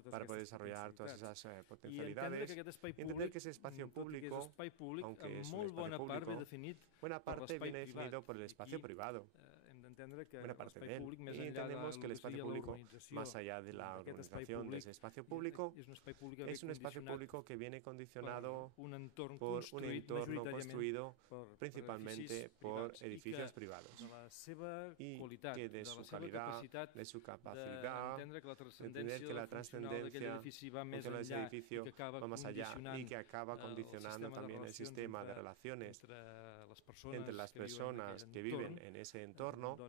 para poder desarrollar todas esas potencialidades y entender que ese espacio público, aunque es un espacio público, buena parte viene definido por el espacio privado. Buena parte de él. Y entendemos que el espacio público, más allá de la organización de ese espacio público, es un espacio público que viene condicionado por un entorno construido principalmente por edificios privados y que de su calidad, de su capacidad, entender que la trascendencia funciona de ese edificio va más allá y que acaba condicionando también el sistema de relaciones entre las personas que viven en ese entorno,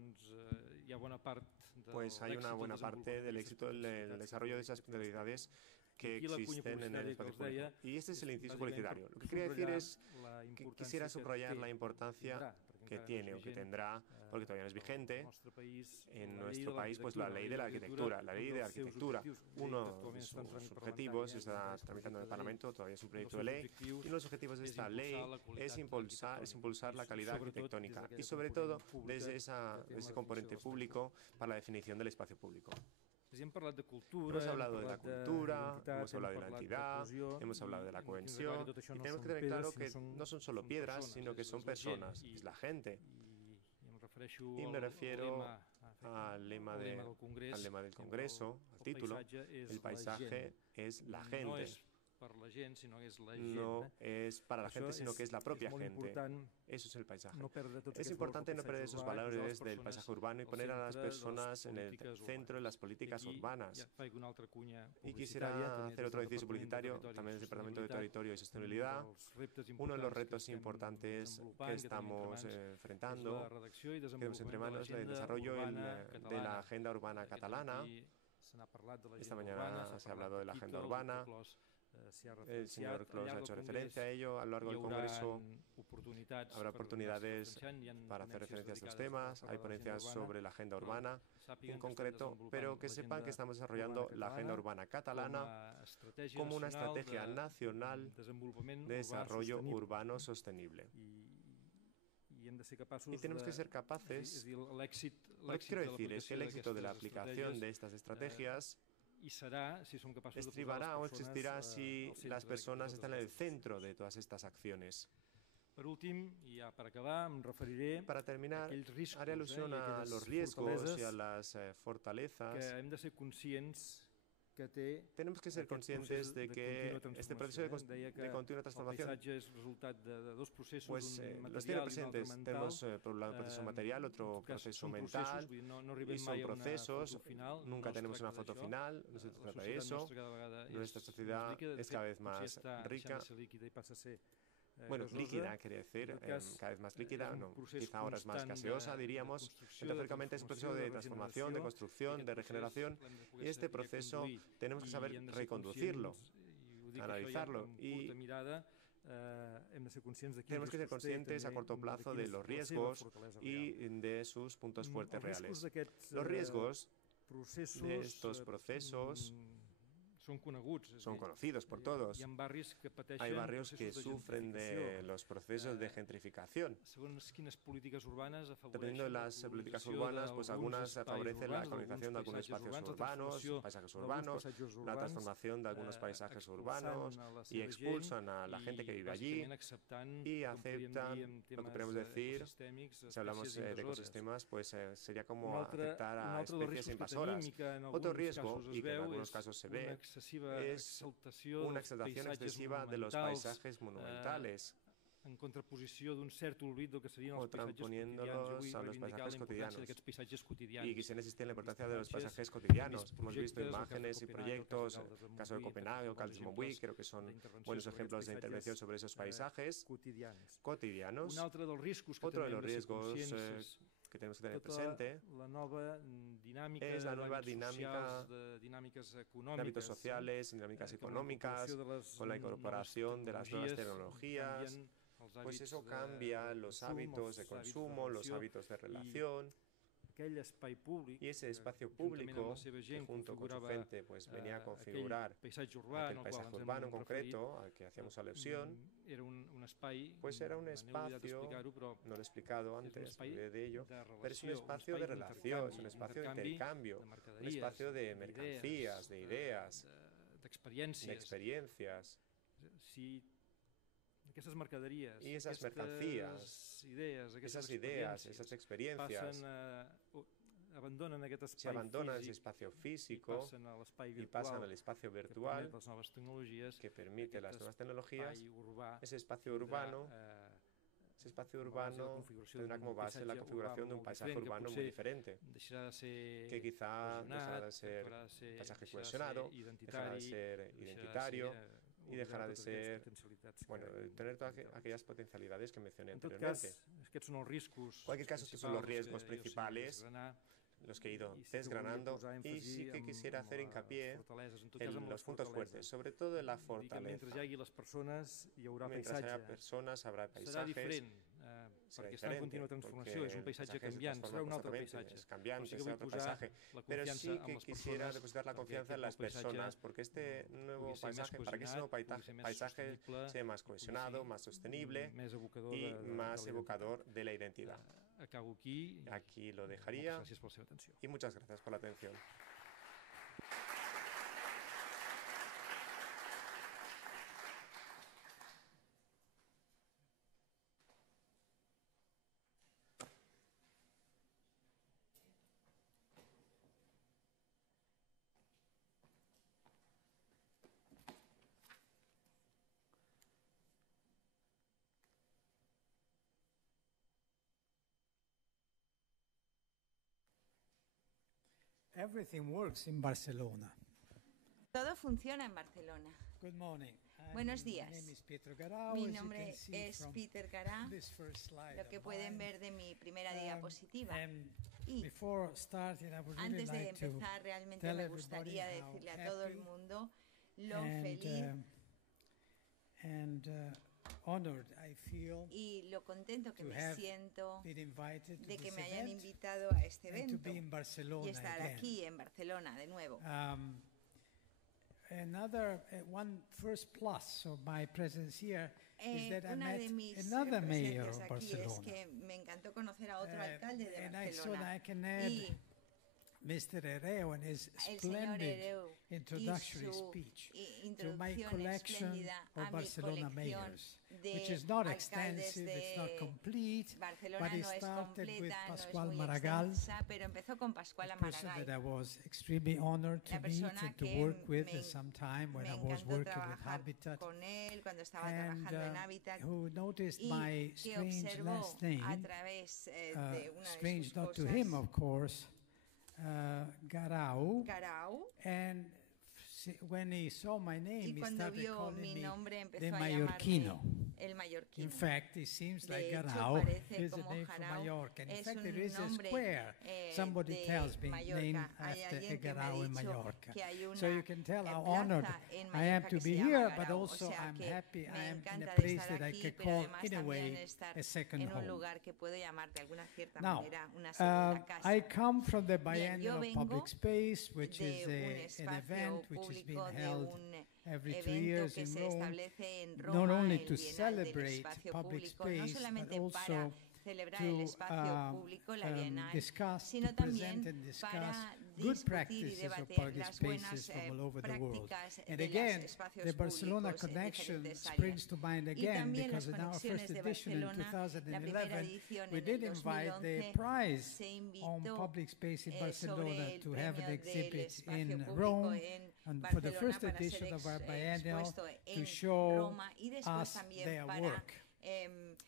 pues hay una buena parte del éxito del desarrollo de esas potencialidades que existen en el espacio público. Y este es el inciso publicitario. Lo que quería decir es que quisiera subrayar la importancia que tiene o que tendrá, porque todavía no es vigente, en nuestro país, pues la ley de la arquitectura. La ley de la arquitectura, uno de sus objetivos, está tramitando en el Parlamento, todavía es un proyecto de ley, y uno de los objetivos de esta ley es impulsar la calidad arquitectónica y sobre todo desde ese componente público para la definición del espacio público. Hemos hablado de la cultura, hemos hablado de la entidad, hemos hablado de la cohesión y tenemos que tener claro que no son solo piedras, sino que son personas, es la gente. Y me refiero al lema del Congreso, al título, el paisaje es la gente. no es para la gente, sino que es la propia gente. Eso es el paisaje. Es importante no perder esos valores del paisaje urbano y poner a las personas en el centro de las políticas urbanas. Y quisiera hacer otro inciso publicitario, también el Departamento de Territorio y Sostenibilidad. Uno de los retos importantes que estamos enfrentando, que tenemos entre manos, el desarrollo de la agenda urbana catalana. Esta mañana se ha hablado de la agenda urbana. El señor Clos ha hecho referencia a ello. A lo largo del Congreso habrá oportunidades para hacer referencia a estos temas. Hay ponencias sobre la agenda urbana en concreto, pero que sepan que estamos desarrollando la agenda urbana catalana como una estrategia nacional de desarrollo urbano sostenible. Y tenemos que ser capaces, lo que quiero decir es que el éxito de la aplicación de estas estrategias estribará o existirá si las personas están en el centro de todas estas acciones. Para terminar, haré alusión a los riesgos y a las fortalezas. Tenemos que ser conscientes de que este proceso de continua transformación pues los tiene presentes. Tenemos por un lado un proceso material, otro proceso mental, y son procesos. Nunca tenemos una foto final, no se trata de eso. Nuestra sociedad es cada vez más rica. Bueno, líquida, quiere decir, cada vez más líquida, no, quizá ahora es más gaseosa, diríamos. Metafóricamente es un proceso de transformación, de construcción, de regeneración, y este proceso tenemos que saber reconducirlo, analizarlo, y tenemos que ser conscientes a corto plazo de los riesgos y de sus puntos fuertes reales. Los riesgos de estos procesos son conocidos por todos. Hay barrios que sufren de los procesos de gentrificación. Dependiendo de las políticas urbanas, pues algunas favorecen la colonización de algunos espacios urbanos, paisajes urbanos, la transformación de algunos paisajes urbanos, y expulsan a la gente que vive allí y aceptan lo que podemos decir, si hablamos de ecosistemas, pues sería como aceptar a especies invasoras. Otro riesgo, y que en algunos casos se ve, es una exaltación excesiva de los paisajes monumentales, o transponiéndolos a los paisajes cotidianos. Y quisiera insistir en la importancia de los paisajes cotidianos. Hemos visto imágenes y proyectos, el caso de Copenhague o Caldes Montbui, creo que son buenos ejemplos de intervención sobre esos paisajes cotidianos. Otro de los riesgos que tenemos que tener presente es la nueva dinámica de hábitos sociales, dinámicas económicas, con la incorporación de las nuevas tecnologías. Pues eso cambia los hábitos de consumo, los hábitos de relación. Y ese espacio público, que junto con su gente pues venía a configurar aquel paisaje urbano en concreto al que hacíamos alusión, pues era un espacio, no lo he explicado antes, hablé de ello, pero es un espacio de relación, es un espacio de intercambio, un espacio de mercancías, de ideas, de experiencias. Y esas mercancías, esas ideas, esas experiencias, se abandonan ese espacio físico y pasan al espacio virtual que permite las nuevas tecnologías. Ese espacio urbano tendrá como base la configuración de un paisaje urbano muy diferente, que quizá dejará de ser paisaje cohesionado, dejará de ser identitario, y dejará de ser, bueno, tener todas aquellas potencialidades que mencioné anteriormente. En cualquier caso, estos son los riesgos principales, los que he ido desgranando, y sí que quisiera hacer hincapié en los puntos fuertes, sobre todo en la fortaleza. Mientras haya personas, habrá paisajes. Será diferente, porque el paisaje se transforma constantemente, es cambiante, será otro paisaje. Pero sí que quisiera depositar la confianza en las personas, porque este nuevo paisaje, para que ese nuevo paisaje sea más cohesionado, más sostenible y más evocador de la identidad. Aquí lo dejaría, y muchas gracias por la atención. Everything works in Barcelona. Todo funciona en Barcelona. Good morning. Buenos días. My name is Pietro Garau. Mi As you nombre can see es from Peter Garau, this first slide lo que of pueden mine. ver de mi primera diapositiva. And Y before starting, I would really antes de like to empezar, realmente tell me everybody gustaría how decirle a todo el happy mundo lo and, feliz honored I feel y lo contento que to me have siento been invited to de que this me hayan event invitado a este and to evento be in y Barcelona estar again. aquí en Barcelona de nuevo. One first plus of my presence here is that I Una met de mis another mayor presencias of aquí es Barcelona. que me encantó conocer a otro alcalde de And I thought Barcelona. I can add Y Mr. Herrero and his el señor splendid Hereu y introductory su speech to my introducción collection espléndida of a mi Barcelona colección mayors, de which is not alcaldes extensive, it's not de complete, Barcelona but it no es started with completa, no es Pascual muy Maragall, extensa, pero empezó con Pascual a person that I Maragall, was extremely honored to la meet persona and to que work with me- at some time when me I was encantó working with trabajar Habitat, con él cuando estaba and trabajando en Habitat who noticed y my que strange observó last name, a través de una de strange sus not to cosas, him, of course, Garau, Garau, and when he saw my y name, he cuando started vio calling mi me nombre de empezó a Mallorquino. llamarme el mallorquino. In fact, it seems like De hecho, Garau parece is a como name from Jarau, Mallorca. And in es fact, un there is a nombre, square, somebody de tells me, Mallorca. named Hay after a alguien que me ha Garau in dicho Mallorca. que hay So una, you can tell how plaza honored en I am Mallorca to que se be llama here, but Garau. also O sea I'm que happy I me am in encanta a de place estar that I aquí, can pero call, además in a también way, estar a second en un home. lugar que puedo llamar de alguna cierta Now, manera una segunda casa. I come from the Bien, yo Biennial of vengo Public Space, which de is un an espacio event which is being público, de held un every 2 evento years que in se Rome, establece en not Roma, only el to Bienal del celebrate Espacio public Público, no space, but solamente para also celebrar el espacio público, la Bienal, discuss, sino to también present and discuss para good discutir y practices of debatir public las buenas spaces from all over the world. prácticas And de again, los espacios the Barcelona públicos en connection diferentes áreas. springs to mind Y again también las because in our conexiones first de edition in Barcelona, la primera 2011, edición we en did el invite the 2011 prize se on invitó public space in sobre Barcelona el to have an premio del exhibit espacio in público Rome en and for the Barcelona first para ser edition of our biennial expuesto to en show Roma y después us también their para work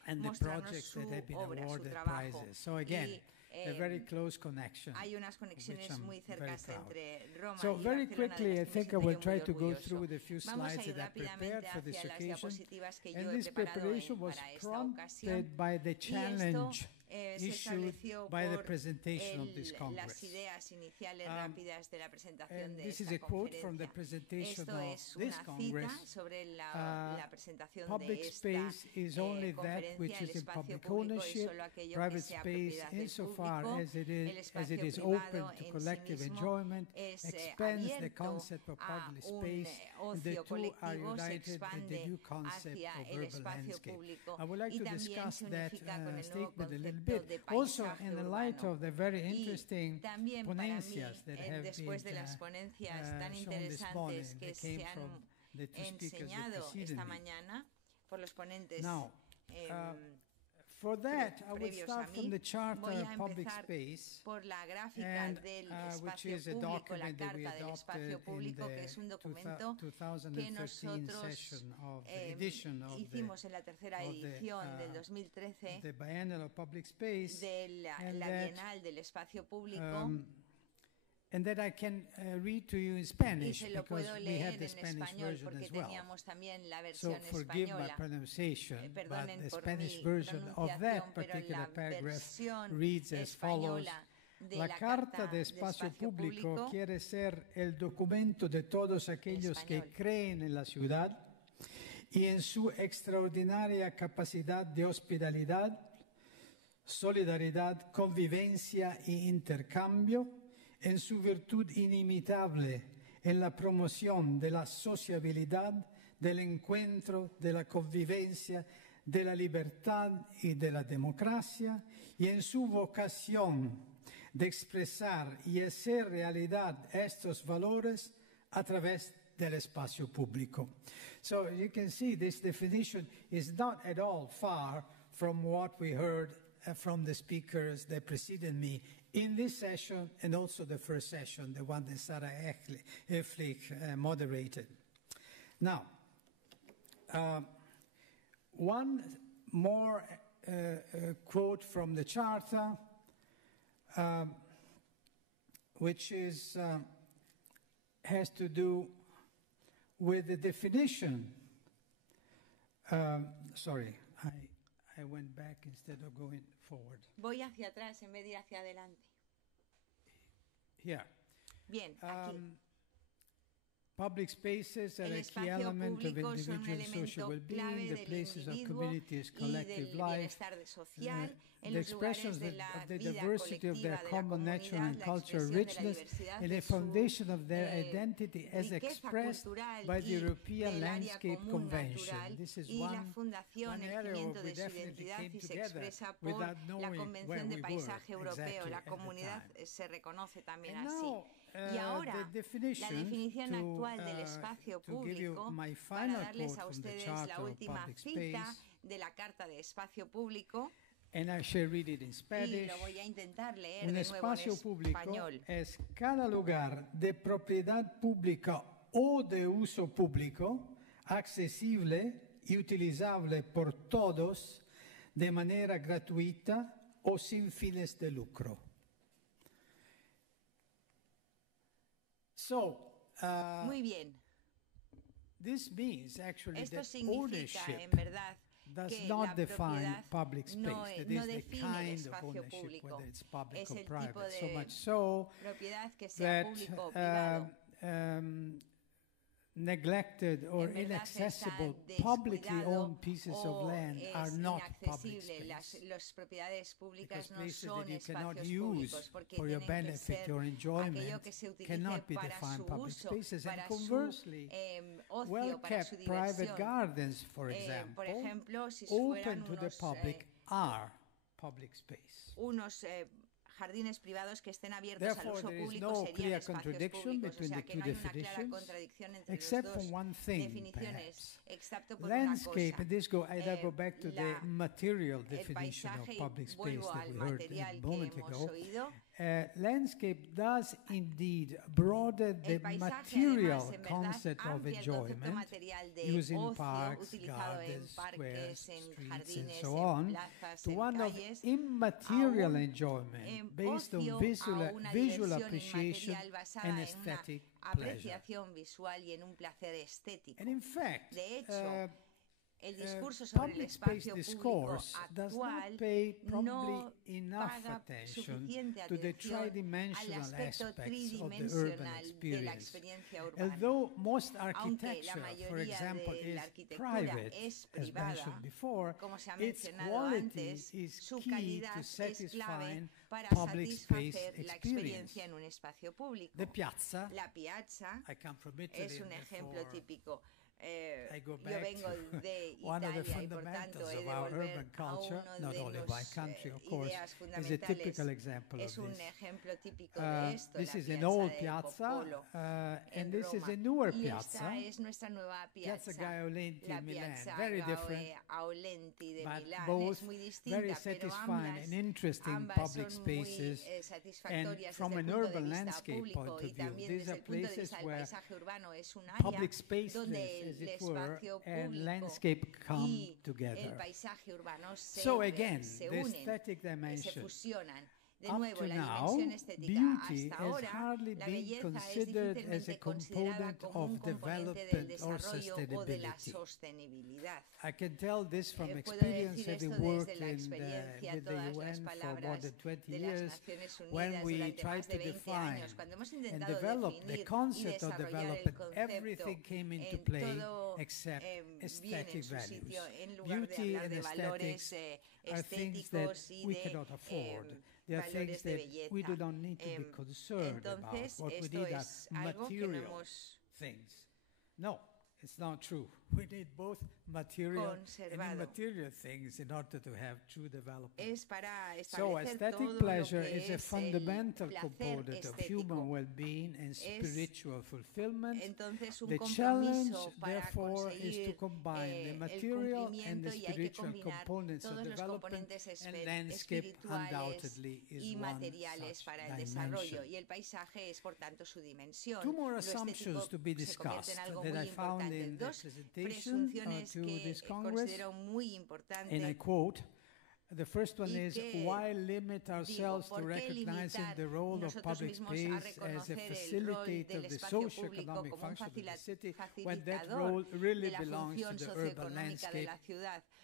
and the mostrarnos projects su that have been obra, su awarded trabajo. prizes. So again, Y, a very close connection. hay unas which conexiones I'm muy very cercas proud. entre Roma So y very Barcelona, de quickly, I las que me think I will siento try muy to go orgulloso. through the few Vamos a slides ir that I prepared rápidamente for this hacia las occasion. diapositivas que yo And he this preparado preparation was para esta ocasión. prompted by the Y esto challenge se issued estableció by the por presentation of this las Congress. ideas iniciales rápidas de la presentación And de this is esta a quote from the conferencia. presentation Esto of es this una Congress. cita sobre la presentación Public de esta space is only that conferencia. which El is in espacio public público es ownership, solo aquello que private sea space propiedad del insofar público. as it El is espacio open privado to en collective sí mismo enjoyment, es expands the abierto concept of a public un space, and the ocio two are colectivo, se united in the expande new concept hacia of el urban espacio landscape. público I would like y to también discuss se that unifica con el nuevo statement a little concepto bit. de Also, paisaje in the light urbano. of the very Y interesting también para mí, ponencias that have después de been las ponencias tan shown this morning, interesantes que that came se han from the two speakers that enseñado preceded esta me. mañana por los ponentes Now, for that, I would previos a start from mí, the Charter voy a of Public empezar Space, por la gráfica and, del which espacio is a público, la document that we Carta del Espacio adopted in Público, que the es un documento que 2013 nosotros session of the edition of hicimos en la tercera of the, edición del 2013 the Biennial of Public Space, de and la that, Bienal del Espacio Público. And that I can read to you in Y Spanish se lo because puedo we leer have the en Spanish español version porque as well. teníamos también la So versión forgive my española. pronunciation, but Perdonen the por Spanish mi version of that pronunciación, pero particular la paragraph versión reads as follows. española de La la Carta de Espacio Público quiere ser el documento de todos aquellos que creen en la ciudad y en su extraordinaria capacidad de hospitalidad, solidaridad, convivencia e intercambio, en su virtud inimitable en la promoción de la sociabilidad, del encuentro, de la convivencia, de la libertad y de la democracia, y en su vocación de expresar y hacer realidad estos valores a través del espacio público. So you can see this definition is not at all far from what we heard from the speakers that preceded me in this session and also the first session, the one that Sarah Eflich moderated. Now, one more quote from the Charter, which has to do with the definition. Sorry, I went back instead of going forward. Voy hacia atrás en vez de ir hacia adelante. Here. Bien, aquí. Public spaces are a key element of individual social well-being, the places of communities' collective life, the expressions of the diversity of their common natural and cultural richness, and the foundation of their identity as expressed by the European Landscape Convention. This is one area where we definitely came together without knowing where we were exactly at the time. And now, Y ahora, la definición actual del espacio público, para darles a ustedes la última cita de la Carta de Espacio Público, and I shall read it in Spanish. Y lo voy a intentar leer Un de nuevo espacio en público español. es cada lugar de propiedad pública o de uso público, accesible y utilizable por todos de manera gratuita o sin fines de lucro. Muy bien. This means actually Esto that significa, ownership en verdad, does que not la define propiedad public space. no That is define the el kind of espacio ownership, público. whether it's public Es or el private. tipo So de much so propiedad que sea that público o privado. neglected or En verdad, inaccessible está publicly descuidado owned pieces of o land are es not public inaccesible. space. Las propiedades públicas Because no places son that you cannot espacios use públicos porque for your tienen que benefit ser or enjoyment aquello que se utilice cannot be para defined su public uso, spaces. And para conversely, su ocio, para su well-kept private diversión. gardens, for Por example, ejemplo, si open fueran to the unos, public are public space. unos jardines privados que estén abiertos al Therefore, uso there is público no serían clear espacios contradiction públicos, o between sea the que two no hay una clara definitions, contradicción entre except los for dos one thing, definiciones, perhaps. excepto por Landscape, una and cosa. I go back to the material El definition of paisaje, public space vuelvo that al we heard material a que moment hemos ago. oído. Landscape does indeed broaden the El paisaje, material además, en verdad, concept of amplia el concepto enjoyment, material de using ocio, parks, utilizado en gardens, parques, squares, en streets, and jardines, so en on, plazas, to en one of calles, immaterial a un enjoyment based ocio, on a una visual diversión appreciation inmaterial basada and en una aesthetic pleasure. apreciación visual y en un placer estético. And in fact, De hecho, el discurso sobre el public space espacio público discourse does not actual pay probably no enough paga attention suficiente to the atención al tridimensional aspecto aspects of the urban tridimensional de la experience. experiencia urbana. Although most Aunque la architecture, for mayoría example, de la is arquitectura private, es as privada, mentioned before, como se ha its mencionado quality antes, is su key calidad to es satisfying clave para public space satisfacer la experience. experiencia en un espacio público. The piazza, La piazza I come from Italy, es un ejemplo therefore típico. I go Yo back vengo to de one of the Italia y por tanto fundamentals he of de our volver urban a culture, uno not de only los by country, of course, ideas is a typical fundamentales. example Es of un this. ejemplo típico de esto, This la is an piazza old del piazza, Popolo and en this is Roma. a newer Y piazza. esta es nuestra nueva Piazza piazza, Gaiolenti la in Milan, piazza very different, Aulenti de but Milán. both Es muy distinta, very pero satisfying and interesting ambas public son muy spaces. And satisfactorias from desde an el punto de urban vista landscape público point y of view, también these desde are el punto de places vista del where paisaje urbano. Es un área public spaceless, donde as el it were, espacio and público landscape come y el together. paisaje urbano se, So again, se the unen, aesthetic se dimension. fusionan. De Up nuevo, to la now, dimensión estética. beauty Hasta has ahora, hardly la been belleza es considered as a difícilmente considerada component como un of componente del development or desarrollo o de la sustainability. sostenibilidad. I can tell this from Puedo experience, decir having esto worked desde la experiencia, with the todas las UN for more palabras than 20 de las years, Naciones when Unidas we durante tried más to de 20 define años, cuando hemos and intentado develop the definir y concept of desarrollar el development, concepto everything came into en play todo except viene en aesthetic su values. sitio, en lugar de Beauty hablar and de valores aesthetics are things that estéticos y we de cannot afford. They are things valores de that we do belleza. not need to be concerned about. Entonces, What we esto need are es algo que no material hemos things. No, it's not true. We need both material and conservado. immaterial things in order to have true development. Es para So establecer aesthetic todo pleasure lo que is a es el fundamental placer component of human estético. well-being and spiritual fulfillment. Entonces, un The compromiso challenge, para therefore, is to conseguir combine the el material and the cumplimiento y hay que spiritual combinar components of todos los development, componentes and landscape espirituales undoubtedly is y one materiales such para el desarrollo, dimension. y el paisaje es por tanto su dimensión. Two more Lo assumptions estético to be se convierte discussed en algo that muy I found importante. in the Dos presentation presunciones to que this Congress, considero muy and I importantes. quote, The first one is, why limit ourselves to recognizing the role of public space as a facilitator of the socio-economic function of the city when that role really belongs to the urban landscape?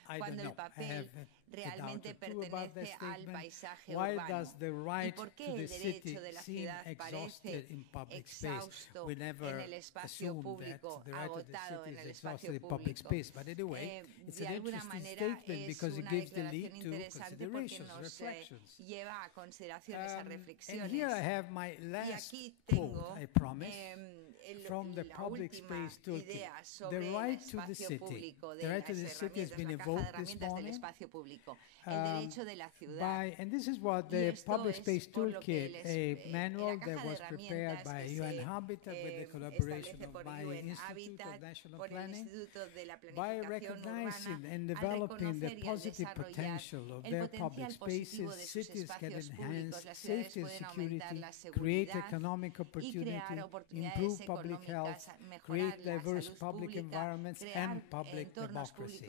I don't know. I have realmente pertenece al paisaje urbano. Why does the right to the city seem exhausted in public space? We never assume that the right to the city is exhausted in public space. But anyway, it's an interesting statement because it gives the lead to considerations, reflections. And here I have my last quote, I promise, from the Public Space Toolkit. The right to the city. The right to the city has been evoked this morning. And this is what the Public Space Toolkit, a manual that was prepared by UN Habitat with the collaboration of my Institute of National Planning, by recognizing and developing the positive potential of their public spaces, cities can enhance safety and security, create economic opportunity, improve public health, create diverse public environments and public democracy.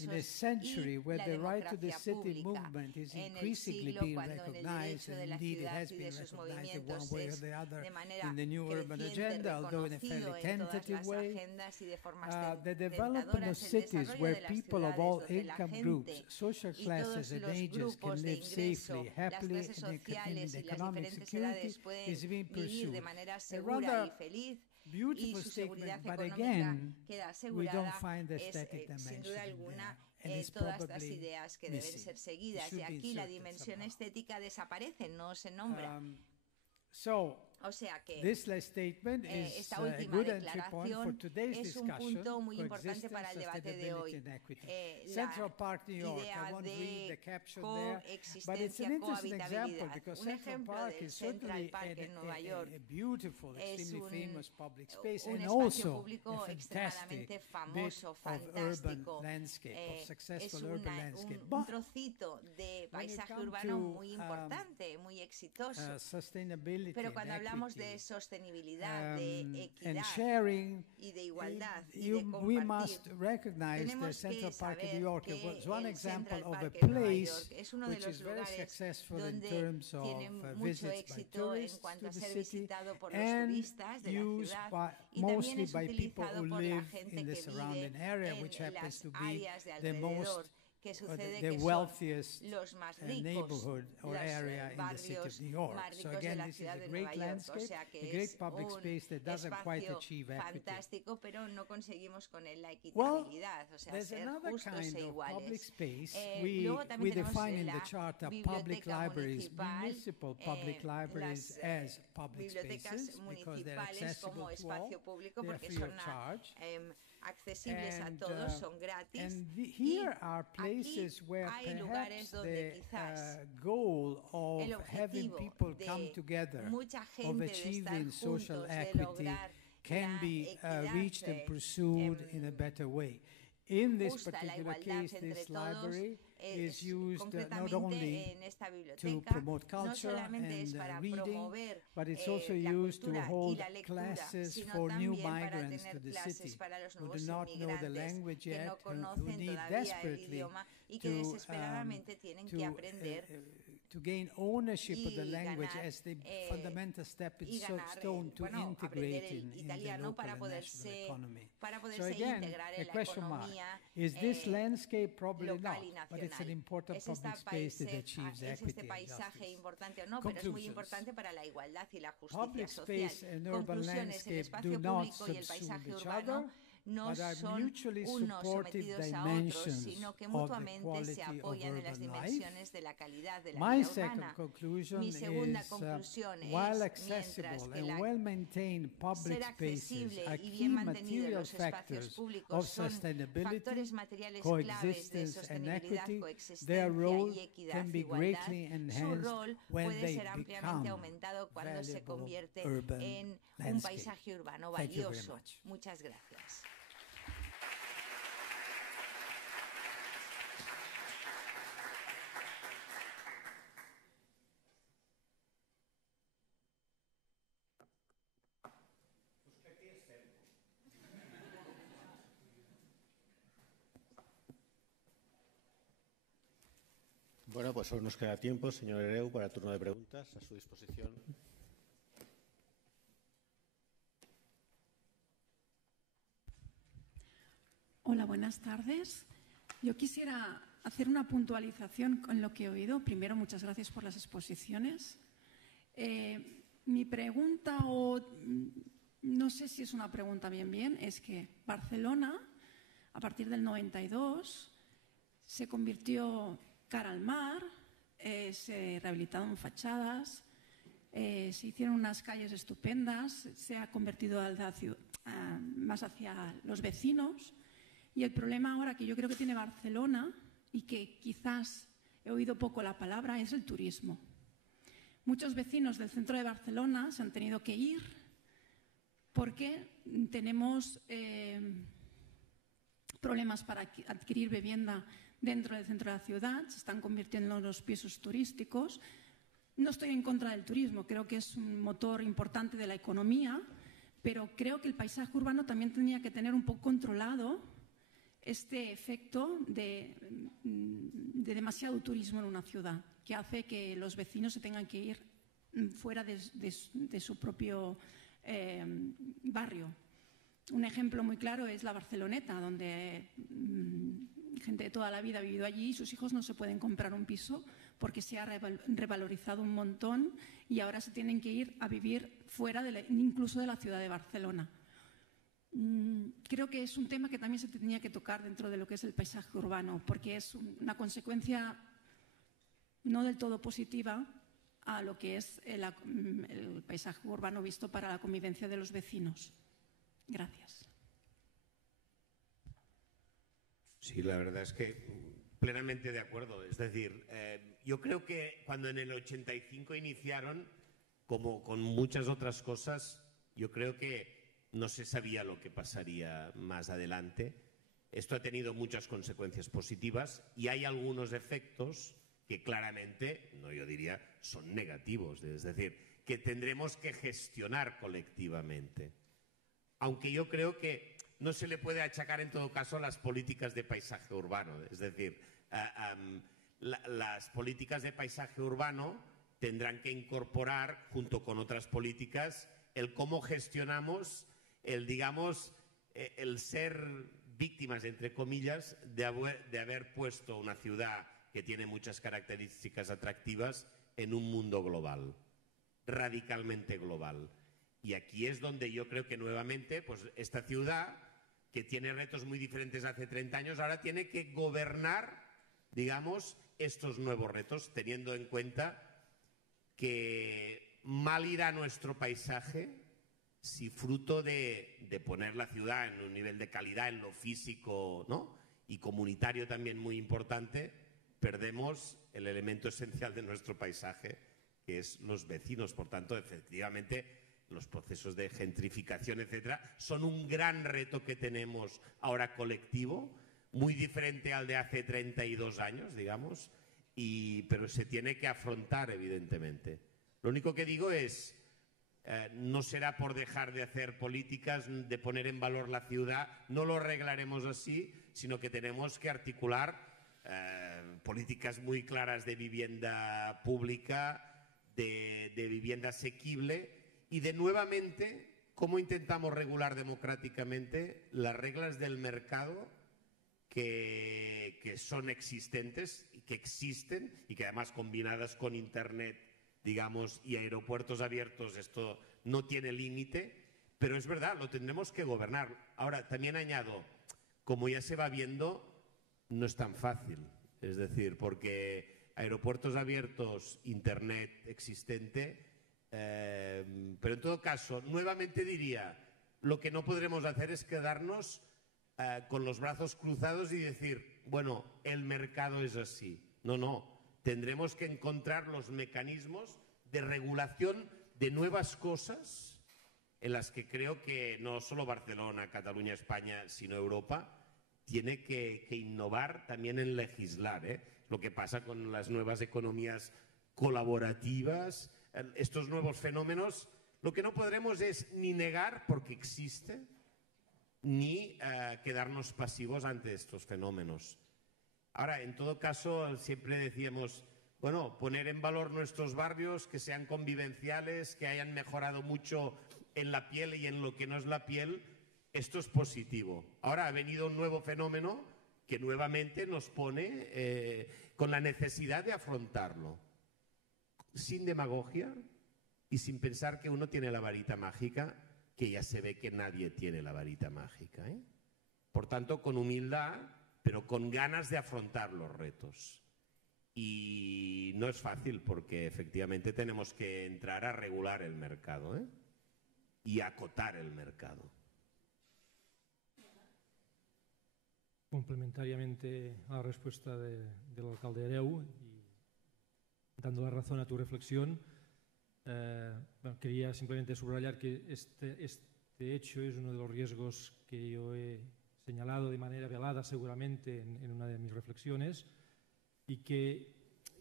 In a century where the right to the city movement is increasingly being recognized, and indeed it has been recognized in one way or the other in the new urban agenda, although in a fairly tentative way, the development of cities where people of all income groups, social classes and ages can live safely, happily, and in economic security is being pursued. A rather beautiful statement, but again, we don't find the aesthetic dimension there. Todas estas ideas que deben ser seguidas, y aquí la dimensión estética desaparece, no se nombra. O sea que esta última declaración es un punto muy importante para el debate de hoy. La idea de coexistencia, cohabitabilidad. Un ejemplo del Central Park en Nueva York es un espacio público extremadamente famoso, fantástico. Es un trocito de paisaje urbano muy importante, muy exitoso. Pero cuando hablamos de sostenibilidad, de equidad y de igualdad y de compartir, tenemos que saber que el Central Park en Nueva York es uno de los lugares donde tiene mucho éxito en cuanto a ser visitado por los turistas de la ciudad y también es utilizado por la gente que vive en las áreas de alrededor. Que sucede que son los más ricos, los barrios más ricos de la ciudad de Nueva York. O sea que es un espacio fantástico, pero no conseguimos con él la equitabilidad, o sea, ser justos e iguales. Luego también tenemos la biblioteca municipal, las bibliotecas municipales como espacio público, porque son accesibles a todos, son gratis. Y aquí hay lugares donde quizás el objetivo de mucha gente de estar juntos, de lograr can be reached and pursued in a better way. In this particular case, this library is used not only to promote culture and reading, but it's also used to hold classes for new migrants to the city who do not know the language yet, who need desperately to gain ownership of the language as the fundamental stepping stone to integrate in the local and national economy. So again, a question mark. Is this landscape? Probably not, but it's an important public space that achieves equity and justice. Conclusions. Public space and urban landscape do not subsume each other, no son unos sometidos a otros, sino que mutuamente se apoyan en las dimensiones de la calidad de la vida urbana. Mi segunda conclusión es, mientras que ser accesible y bien mantenido los espacios públicos son factores materiales claves de sostenibilidad, coexistencia y equidad e igualdad, su rol puede ser ampliamente aumentado cuando se convierte en un paisaje urbano valioso. Muchas gracias. Bueno, pues solo nos queda tiempo, señor Hereu, para el turno de preguntas. A su disposición. Hola, buenas tardes. Yo quisiera hacer una puntualización con lo que he oído. Primero, muchas gracias por las exposiciones. Mi pregunta, o no sé si es una pregunta bien, es que Barcelona, a partir del 92, se convirtió cara al mar, se rehabilitaron fachadas, se hicieron unas calles estupendas, se ha convertido más hacia los vecinos. Y el problema ahora que yo creo que tiene Barcelona, y que quizás he oído poco la palabra, es el turismo. Muchos vecinos del centro de Barcelona se han tenido que ir porque tenemos problemas para adquirir vivienda dentro del centro de la ciudad, se están convirtiendo en los pisos turísticos. No estoy en contra del turismo, creo que es un motor importante de la economía, pero creo que el paisaje urbano también tendría que tener un poco controlado este efecto de demasiado turismo en una ciudad, que hace que los vecinos se tengan que ir fuera de su propio barrio. Un ejemplo muy claro es la Barceloneta, donde gente de toda la vida ha vivido allí y sus hijos no se pueden comprar un piso porque se ha revalorizado un montón y ahora se tienen que ir a vivir fuera incluso de la ciudad de Barcelona. Creo que es un tema que también se tenía que tocar dentro de lo que es el paisaje urbano, porque es una consecuencia no del todo positiva a lo que es el paisaje urbano visto para la convivencia de los vecinos. Gracias. Sí, la verdad es que plenamente de acuerdo. Es decir, yo creo que cuando en el 85 iniciaron, como con muchas otras cosas, yo creo que no se sabía lo que pasaría más adelante. Esto ha tenido muchas consecuencias positivas y hay algunos efectos que claramente, no yo diría, son negativos. Es decir, que tendremos que gestionar colectivamente. Aunque yo creo que no se le puede achacar en todo caso a las políticas de paisaje urbano. Es decir, las políticas de paisaje urbano tendrán que incorporar, junto con otras políticas, el cómo gestionamos el ser víctimas, entre comillas, de haber puesto una ciudad que tiene muchas características atractivas en un mundo global, radicalmente global. Y aquí es donde yo creo que nuevamente, pues esta ciudad, que tiene retos muy diferentes hace 30 años, ahora tiene que gobernar, digamos, estos nuevos retos, teniendo en cuenta que mal irá nuestro paisaje si fruto de poner la ciudad en un nivel de calidad en lo físico, ¿no?, y comunitario también muy importante, perdemos el elemento esencial de nuestro paisaje, que es los vecinos. Por tanto, efectivamente, los procesos de gentrificación, etcétera, son un gran reto que tenemos ahora colectivo, muy diferente al de hace 32 años, digamos, pero se tiene que afrontar, evidentemente. Lo único que digo es, no será por dejar de hacer políticas, de poner en valor la ciudad, no lo arreglaremos así, sino que tenemos que articular políticas muy claras de vivienda pública, de vivienda asequible y de nuevamente cómo intentamos regular democráticamente las reglas del mercado que son existentes y que existen y que además combinadas con Internet, digamos, y aeropuertos abiertos, esto no tiene límite, pero es verdad, lo tendremos que gobernar. Ahora, también añado, como ya se va viendo, no es tan fácil. Es decir, porque aeropuertos abiertos, Internet existente, pero en todo caso, nuevamente diría, lo que no podremos hacer es quedarnos con los brazos cruzados y decir, bueno, el mercado es así. No, no. Tendremos que encontrar los mecanismos de regulación de nuevas cosas en las que creo que no solo Barcelona, Cataluña, España, sino Europa tiene que innovar también en legislar. Lo que pasa con las nuevas economías colaborativas, estos nuevos fenómenos, lo que no podremos es ni negar porque existe, ni quedarnos pasivos ante estos fenómenos. Ahora, en todo caso, siempre decíamos, bueno, poner en valor nuestros barrios, que sean convivenciales, que hayan mejorado mucho en la piel y en lo que no es la piel, esto es positivo. Ahora ha venido un nuevo fenómeno que nuevamente nos pone con la necesidad de afrontarlo, sin demagogia y sin pensar que uno tiene la varita mágica, que ya se ve que nadie tiene la varita mágica, ¿eh? Por tanto, con humildad, pero con ganas de afrontar los retos. Y no es fácil porque efectivamente tenemos que entrar a regular el mercado, ¿eh? Y acotar el mercado. Complementariamente a la respuesta del alcalde Hereu y dando la razón a tu reflexión, bueno, quería simplemente subrayar que este hecho es uno de los riesgos que yo he señalado de manera velada seguramente en una de mis reflexiones, y que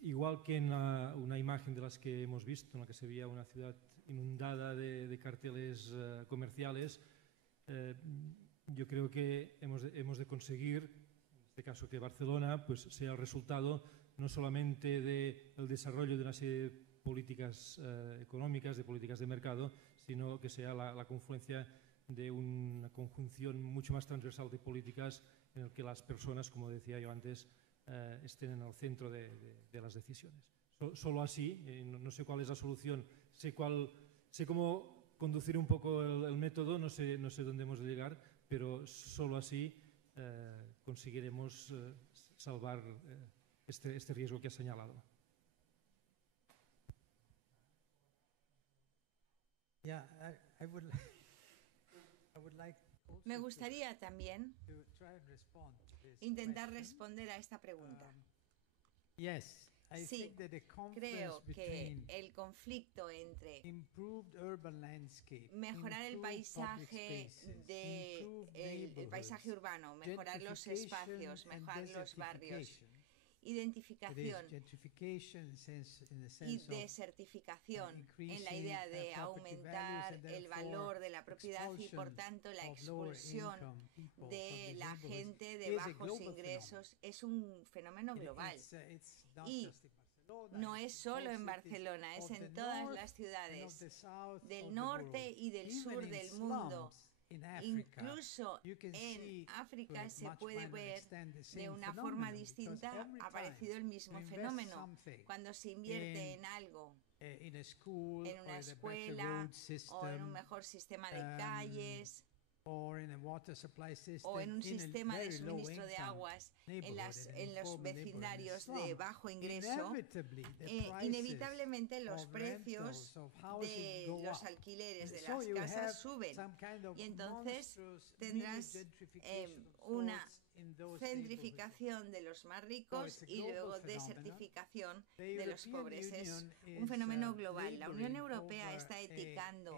igual que en una imagen de las que hemos visto, en la que se veía una ciudad inundada de carteles comerciales, yo creo que hemos de conseguir, en este caso que Barcelona, pues sea el resultado no solamente del desarrollo de una serie de políticas económicas, de políticas de mercado, sino que sea la confluencia de una conjunción mucho más transversal de políticas en el que las personas, como decía yo antes, estén en el centro de las decisiones. Solo así, no sé cuál es la solución, sé cómo conducir un poco el método, no sé dónde hemos de llegar, pero solo así conseguiremos salvar este riesgo que has señalado. Me gustaría también intentar responder a esta pregunta. Sí, creo que el conflicto entre mejorar el paisaje, el paisaje urbano, mejorar los espacios, mejorar los barrios, identificación y desertificación en la idea de aumentar el valor de la propiedad y por tanto la expulsión de la gente de bajos ingresos es un fenómeno global. Y no es solo en Barcelona, es en todas las ciudades del norte y del sur del mundo. Incluso en África se puede ver de una forma distinta, ha aparecido el mismo fenómeno. Cuando se invierte en algo, en una escuela o en un mejor sistema de calles, o en un sistema de suministro de aguas en los vecindarios de bajo ingreso, inevitablemente los precios de los alquileres de las casas suben y entonces tendrás una centrificación de los más ricos y luego desertificación de los pobres. Es un fenómeno global. La Unión Europea está etiquetando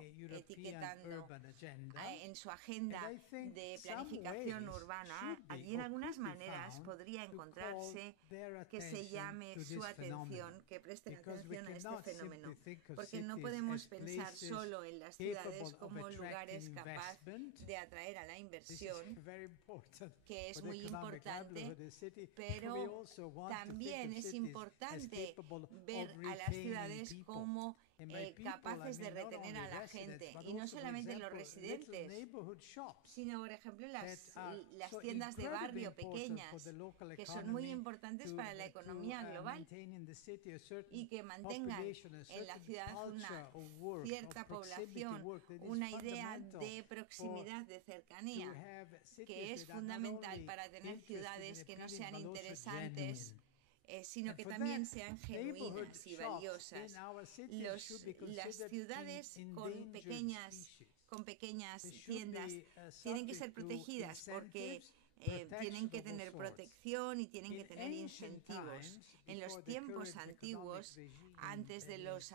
en su agenda de planificación urbana, allí en algunas maneras podría encontrarse que se llame su atención, que presten atención a este fenómeno, porque no podemos pensar solo en las ciudades como lugares capaces de atraer a la inversión, que es muy importante, pero también es importante ver a las ciudades como capaces de retener a la gente, y no solamente los residentes, sino por ejemplo las tiendas de barrio pequeñas, que son muy importantes para la economía global y que mantengan en la ciudad una cierta población, una idea de proximidad, de cercanía, que es fundamental para tener ciudades que no sean interesantes, sino que también sean genuinas y valiosas. Las ciudades con pequeñas tiendas tienen que ser protegidas porque tienen que tener protección y tienen que tener incentivos. En los tiempos antiguos, antes de los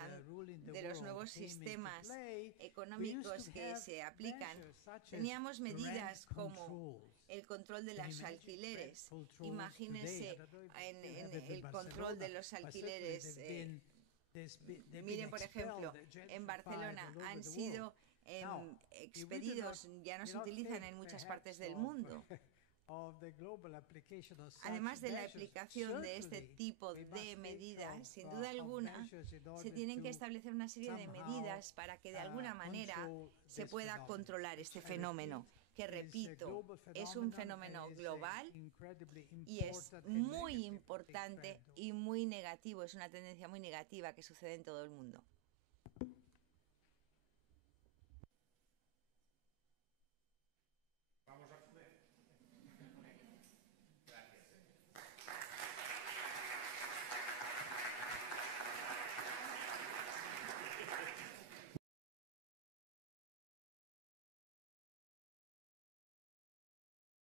nuevos sistemas económicos que se aplican, teníamos medidas como el control de los alquileres. Imagínense en el control de los alquileres. Miren, por ejemplo, en Barcelona han sido expedidos, ya no se utilizan en muchas partes del mundo. Además de la aplicación de este tipo de medidas, sin duda alguna, se tienen que establecer una serie de medidas para que de alguna manera se pueda controlar este fenómeno, que repito, es un fenómeno global y es muy importante y muy negativo, es una tendencia muy negativa que sucede en todo el mundo.